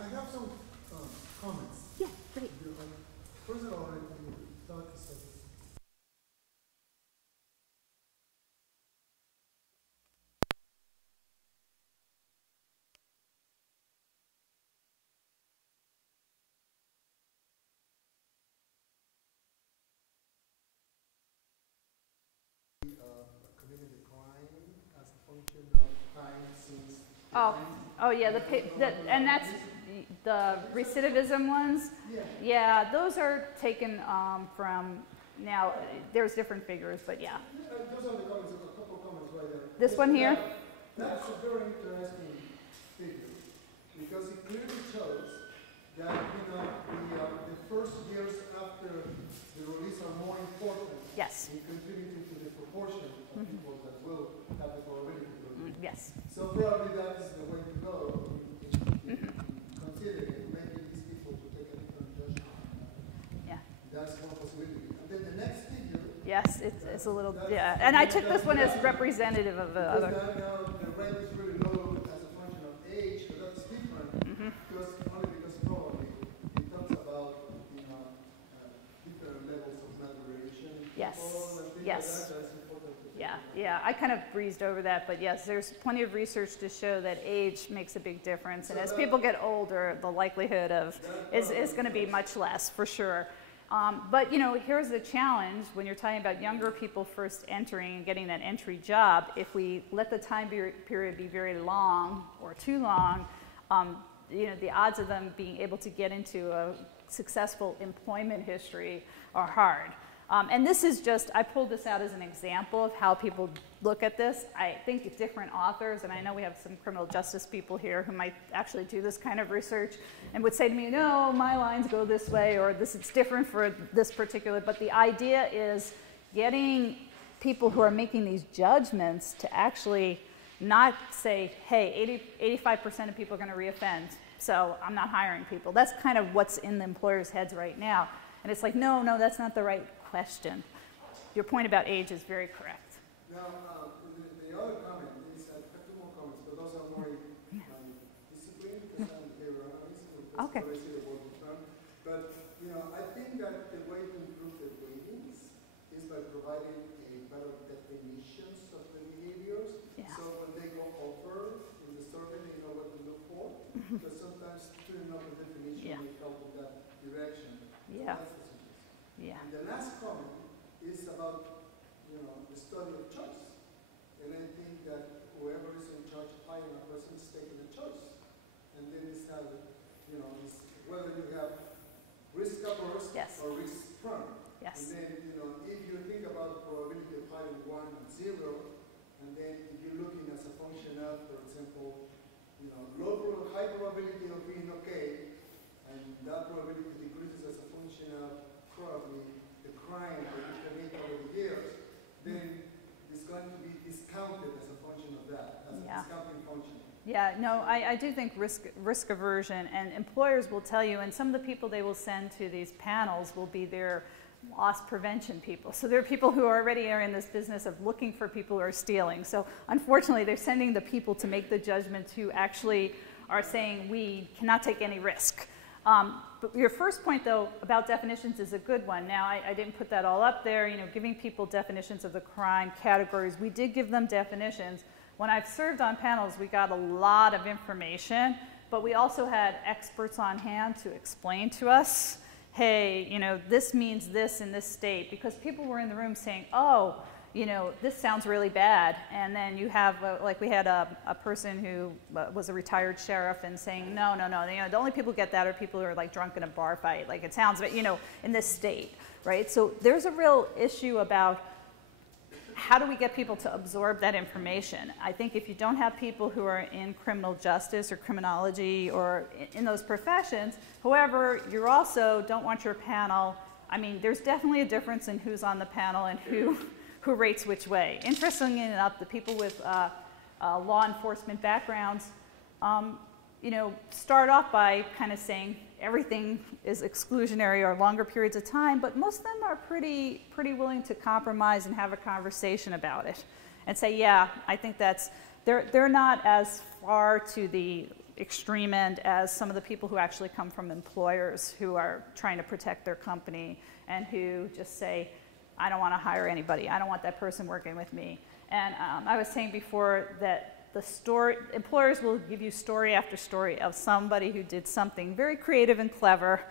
I have some comments. Yeah, great. First of all, talk committing a crime as a function of time since. Oh yeah, and that's the recidivism ones. Yeah. Yeah, those are taken from, now there's different figures, but yeah. Those are the comments, a couple of comments right there. This one here? That's a very interesting figure because it clearly shows that the first years after the release are more important. Yes. In contributing to the proportion of people that will have the probability to release. Yes. So probably that is the way to go in considering maybe these people to take a different judgment. Yeah. That's one possibility. And then the next figure. Yes, it's a little, yeah. And I took this one as representative of the other. Now the rate is really low as a function of age, but that's different because probably it talks about different levels of maturation. Yes. Yes. That's important to Yeah, I kind of breezed over that, but yes, there's plenty of research to show that age makes a big difference, and as people get older, the likelihood of is going to be much less, for sure. But here's the challenge when you're talking about younger people first entering and getting that entry job. If we let the time period be very long or too long, the odds of them being able to get into a successful employment history are hard. And this is just, I pulled this out as an example of how people look at this. I think different authors, and I know we have some criminal justice people here who might actually do this kind of research and would say to me, no, my lines go this way, or this is different for this particular, but the idea is getting people who are making these judgments to actually not say, hey, 85% of people are going to reoffend, so I'm not hiring people. That's kind of what's in the employers' heads right now. And it's like, no, that's not the right question. Your point about age is very correct. Now, the other comment is, I have two more comments, but those are more discipline, because I'm a behavioralist, so Okay. I see the word term. But, I think that the way to improve the ratings is by providing a better definitions of the behaviors. Yeah. So when they go over in the survey, they know what to look for. Because sometimes tuning up the definition may help in that direction. Yeah. So that's the suggestion. Yeah. And the last comment is about, the study of choice. And I think that whoever is in charge of hiring a person is taking a choice. And then it's how, it's whether you have risk averse Yes. or risk prone. Yes. And then, if you think about the probability of hiring 1 and 0, and then if you're looking as a function of, for example, high probability of being okay, and that probability decreases as a function of probably the crime that you commit over the years, then it's going to be discounted as a function of that, as a discounting function. Yeah, no, I do think risk aversion, and employers will tell you, and some of the people they will send to these panels will be their loss prevention people. So there are people who already are in this business of looking for people who are stealing. So unfortunately, they're sending the people to make the judgments who actually are saying we cannot take any risk. But your first point, though, about definitions is a good one. Now, I didn't put that all up there, giving people definitions of the crime categories. We did give them definitions. When I've served on panels, we got a lot of information, but we also had experts on hand to explain to us, hey, this means this in this state, because people were in the room saying, oh, this sounds really bad. And then you have, like we had a person who was a retired sheriff and saying, no, the only people who get that are people who are like drunk in a bar fight. Like it sounds, in this state, right? So there's a real issue about how do we get people to absorb that information? I think if you don't have people who are in criminal justice or criminology or in those professions, however, you also don't want your panel, there's definitely a difference in who's on the panel and who rates which way. Interestingly enough, the people with law enforcement backgrounds, start off by kind of saying, everything is exclusionary or longer periods of time, but most of them are pretty willing to compromise and have a conversation about it and say, yeah, I think that's, they're not as far to the extreme end as some of the people who actually come from employers who are trying to protect their company and who just say, I don't want to hire anybody. I don't want that person working with me. And I was saying before that employers will give you story after story of somebody who did something very creative and clever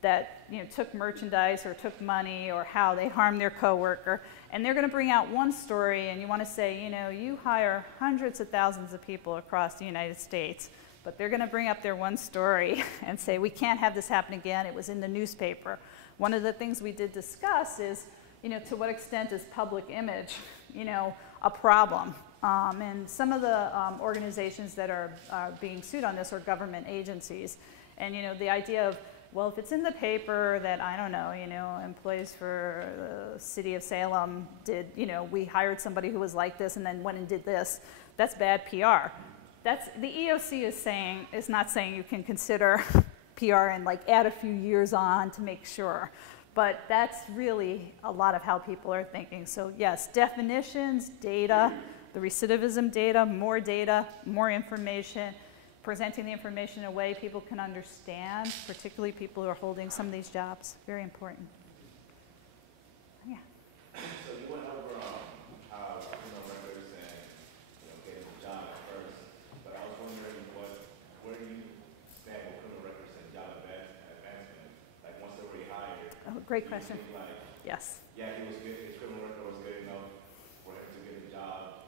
that took merchandise or took money or how they harmed their coworker, and they're going to bring out one story, and you want to say, you hire hundreds of thousands of people across the United States, but they're going to bring up their one story and say, we can't have this happen again. It was in the newspaper. One of the things we did discuss is, to what extent is public image, a problem? And some of the organizations that are being sued on this are government agencies. And the idea of, well, if it's in the paper that, I don't know, employees for the city of Salem did, we hired somebody who was like this and then went and did this, that's bad PR. That's, the EOC is not saying you can consider PR and like add a few years on to make sure. But that's really a lot of how people are thinking. So yes, definitions, data, the recidivism data, more information, presenting the information in a way people can understand, particularly people who are holding some of these jobs. Very important. Yeah. So you went over how criminal records and getting a job at first, but I was wondering where do you stand with criminal records and job advancement? Like once they're already hired. Oh, great question. Like, yes. Yeah, he was good. His criminal record was good enough for him to get a job.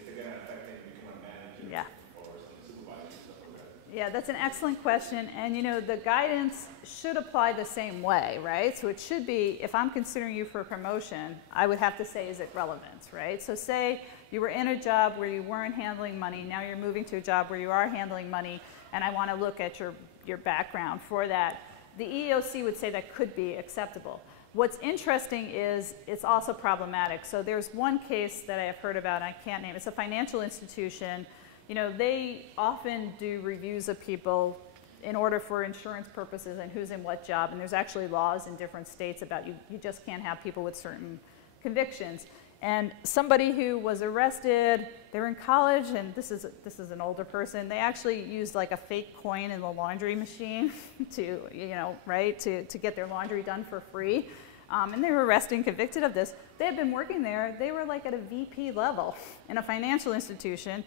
Is it going to affect him to become a manager or some supervisor and stuff like that? Yeah, that's an excellent question. And the guidance should apply the same way, right? So it should be, if I'm considering you for a promotion, I would have to say, is it relevant, right? So say you were in a job where you weren't handling money, now you're moving to a job where you are handling money, and I want to look at your background for that. The EEOC would say that could be acceptable. What's interesting is it's also problematic. So there's one case that I have heard about, and I can't name it. It's a financial institution. They often do reviews of people in order for insurance purposes and who's in what job. And there's actually laws in different states about you just can't have people with certain convictions. And somebody who was arrested, they were in college, and this is an older person. They actually used like a fake coin in the laundry machine to, to get their laundry done for free. And they were arrested and convicted of this. They had been working there. They were like at a VP level in a financial institution.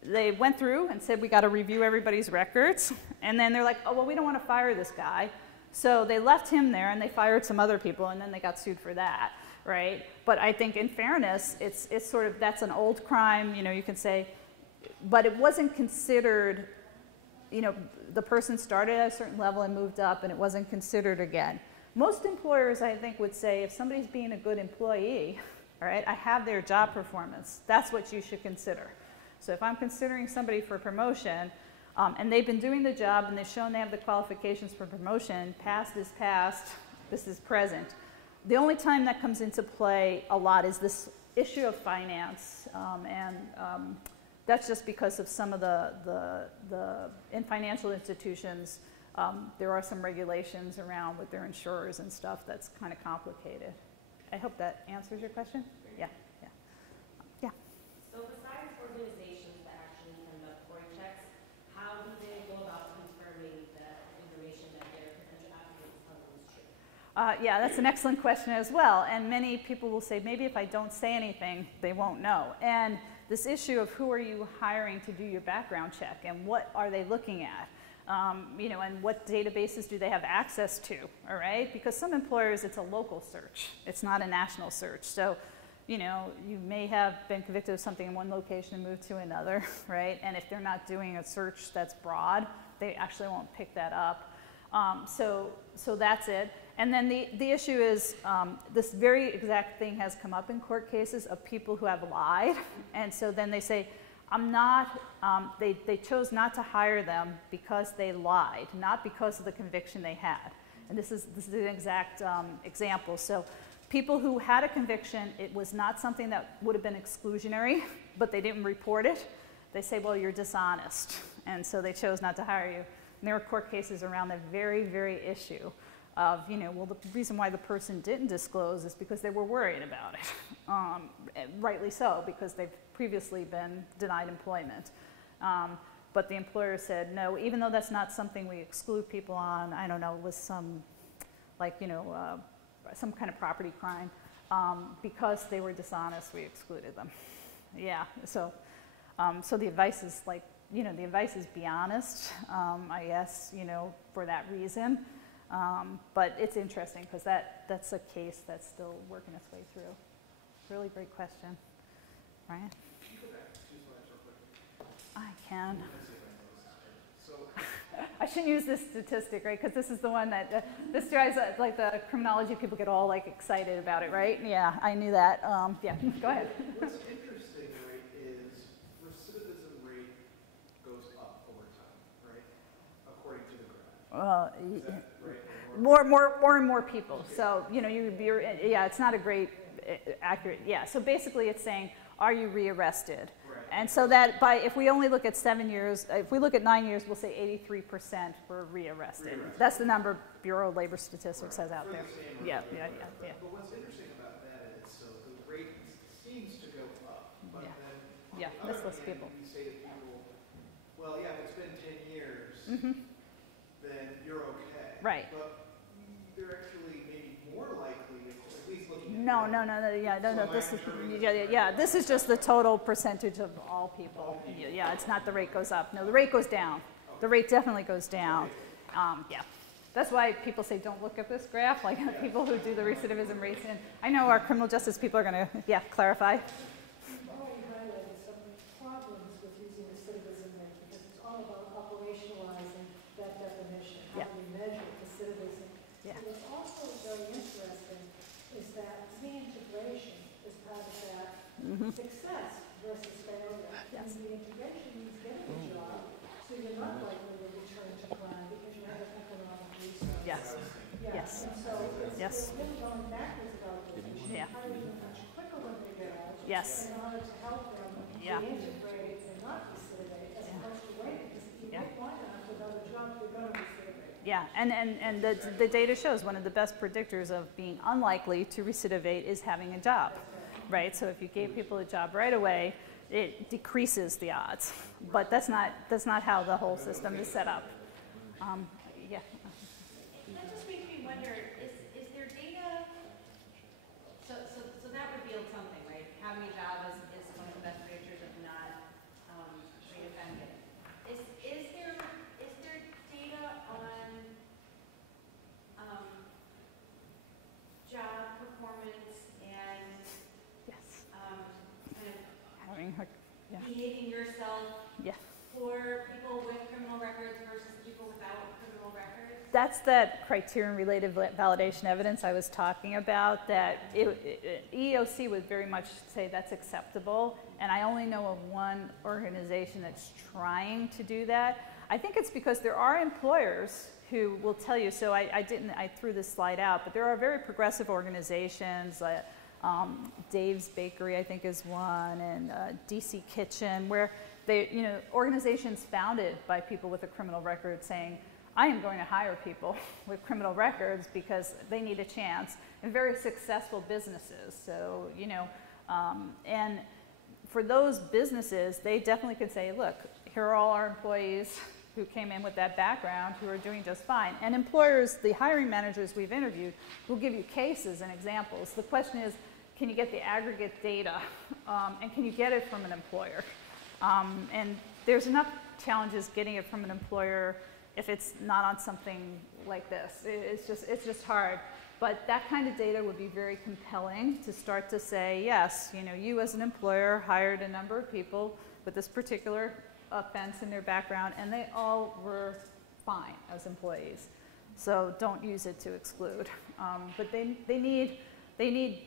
They went through and said, we got to review everybody's records. And then they're like, oh, well, we don't want to fire this guy. So they left him there, and they fired some other people, and then they got sued for that. Right? But I think in fairness, it's sort of, that's an old crime, you can say, but it wasn't considered, the person started at a certain level and moved up, and it wasn't considered again. Most employers, I think, would say, if somebody's being a good employee, all right, I have their job performance, that's what you should consider. So if I'm considering somebody for promotion, and they've been doing the job, and they've shown they have the qualifications for promotion, past is past, this is present. The only time that comes into play a lot is this issue of finance, and that's just because of some of in financial institutions, there are some regulations around with their insurers and stuff that's kind of complicated. I hope that answers your question. Yeah. So besides organizations that actually conduct foreign checks, how do they go about confirming the information that their potential applicants tell them is true? Yeah, that's an excellent question as well. And many people will say, maybe if I don't say anything, they won't know. And this issue of who are you hiring to do your background check, and what are they looking at? And what databases do they have access to, all right? Because some employers, it's a local search. It's not a national search. So, you may have been convicted of something in one location and moved to another, right? And if they're not doing a search that's broad, they actually won't pick that up. So that's it. And then the issue is this very exact thing has come up in court cases of people who have lied. And so then they say, they chose not to hire them because they lied, not because of the conviction they had. And this is an exact example. So people who had a conviction, it was not something that would have been exclusionary, but they didn't report it. They say, well, you're dishonest. And so they chose not to hire you. And there were court cases around that very, very issue of, well, the reason why the person didn't disclose is because they were worried about it. Rightly so, because they've previously been denied employment. But the employer said, no, even though that's not something we exclude people on, I don't know, it was some, some kind of property crime, because they were dishonest, we excluded them. Yeah, so the advice is the advice is be honest, I guess, for that reason. But it's interesting because that's a case that's still working its way through. Really great question. Ryan? Can you go back 2 slides real quick? I can. So, I shouldn't use this statistic, right? Because this is the one that, this drives, like the criminology people get all excited about it, right? Yeah, I knew that. Yeah, go ahead. what's interesting, right, is recidivism rate goes up over time, right? According to the graph. Is that right? More and more people. So, you're, yeah, it's not a great, accurate, yeah. So basically it's saying, are you rearrested? Right. And so that if we only look at 7 years, if we look at 9 years, we'll say 83% were rearrested. That's the number Bureau of Labor Statistics has out there. Yeah. But what's interesting about that is, so the rate seems to go up, but then Yeah, this lists people. you say to people, well, yeah, if it's been 10 years, then you're okay. Right. But they're actually maybe more likely, at least looking at No, this is just the total percentage of all people. Yeah, it's not the rate goes up. No, the rate goes down. The rate definitely goes down. Yeah. That's why people say don't look at this graph, like people who do the recidivism rates. And I know our criminal justice people are going to, clarify. You've already highlighted some problems with using recidivism rate because it's all about operationalizing that definition. How do we measure recidivism? Yeah. But what's also very interesting is that reintegration is part of that success versus failure. Yes. And reintegration means getting a job, so you're not likely to return to crime because you have an economic resource. Yes. Yeah. Yes. And so it's really going backwards about this. You should hire them much quicker when they get out. Yes. In order to help them reintegrate and not recidivate, as opposed to waiting. Because if you wait long enough to another job, you're going to recidivate. Yeah, and the data shows one of the best predictors of being unlikely to recidivate is having a job, right? So if you gave people a job right away, it decreases the odds. But that's not how the whole system is set up. Yeah. That just makes me wonder, is there data, so that revealed something, right? Having a job is one of the best predictors of not reoffending. Is there data on job performance and Yes. kind of Having her. Yeah. behaving yourself Yeah. for people with criminal records versus people without criminal records? That's that criterion-related validation evidence I was talking about, that EEOC would very much say that's acceptable, and I only know of one organization that's trying to do that. I think it's because there are employers who will tell you, so I threw this slide out, but there are very progressive organizations, Dave's Bakery I think is one, and DC Kitchen, where they, organizations founded by people with a criminal record saying, I am going to hire people with criminal records because they need a chance, and very successful businesses. So, and for those businesses, they definitely could say, look, here are all our employees who came in with that background who are doing just fine. And employers, the hiring managers we've interviewed, will give you cases and examples. The question is, can you get the aggregate data, and can you get it from an employer? And there's enough challenges getting it from an employer if it's not on something like this. It's just hard. But that kind of data would be very compelling to start to say, yes, you as an employer hired a number of people with this particular offense in their background, and they all were fine as employees. So don't use it to exclude. But they need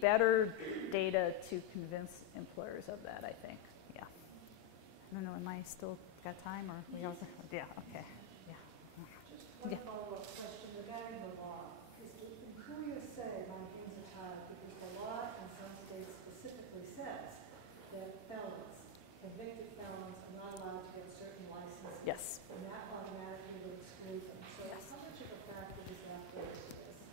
better data to convince employers of that, I think. Yeah. I don't know, am I still got time, or we over? Yeah, okay. Just one follow-up question regarding the law. Because the employers say my hands are tied because the law in some states specifically says that felons, convicted felons, are not allowed to get certain licenses Yes. And that automatically would exclude them. So how much of a factor does that play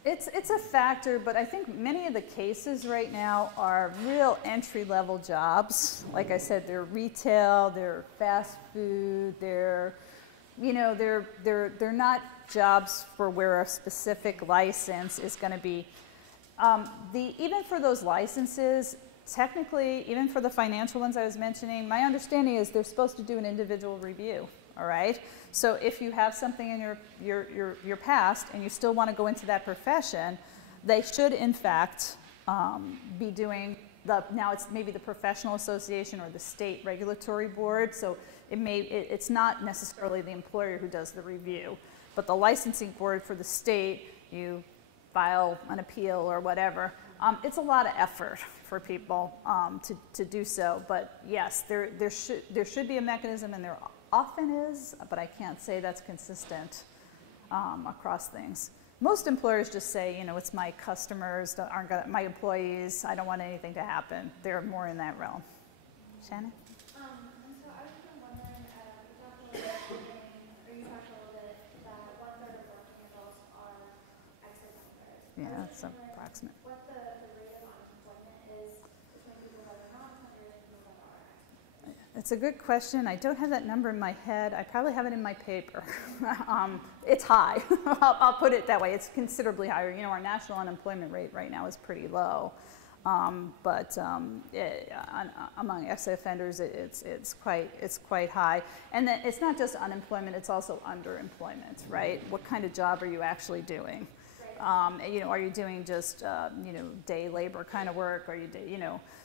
into this? It's a factor, but I think many of the cases right now are real entry-level jobs. Like I said, they're retail, they're fast food, they're not jobs for where a specific license is going to be. Even for those licenses, technically, even for the financial ones I was mentioning, my understanding is they're supposed to do an individual review. All right. So if you have something in your past and you still want to go into that profession, they should in fact be doing now it's maybe the professional association or the state regulatory board. So it's not necessarily the employer who does the review, but the licensing board for the state, you file an appeal or whatever. It's a lot of effort for people to do so, but yes, there should be a mechanism, and there often is, but I can't say that's consistent across things. Most employers just say, it's my customers that aren't gonna, my employees, I don't want anything to happen. They're more in that realm. Shannon? So I was kind of wondering, you talked a little bit that 1/3 of working adults are ex-offenders. Yeah, that's approximate. What the rate of unemployment is between people that are not offenders and people that are ex-offenders? It's a good question. I don't have that number in my head. I probably have it in my paper. It's high. I'll put it that way. It's considerably higher. Our national unemployment rate right now is pretty low. But among ex-offenders, it's quite high. And then it's not just unemployment, it's also underemployment, right? What kind of job are you actually doing? Are you doing just, day labor kind of work? Are you,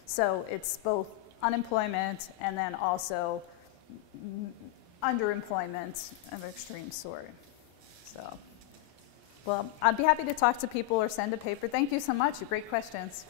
so it's both unemployment and then also underemployment of extreme sort. So, well, I'd be happy to talk to people or send a paper. Thank you so much. Great questions.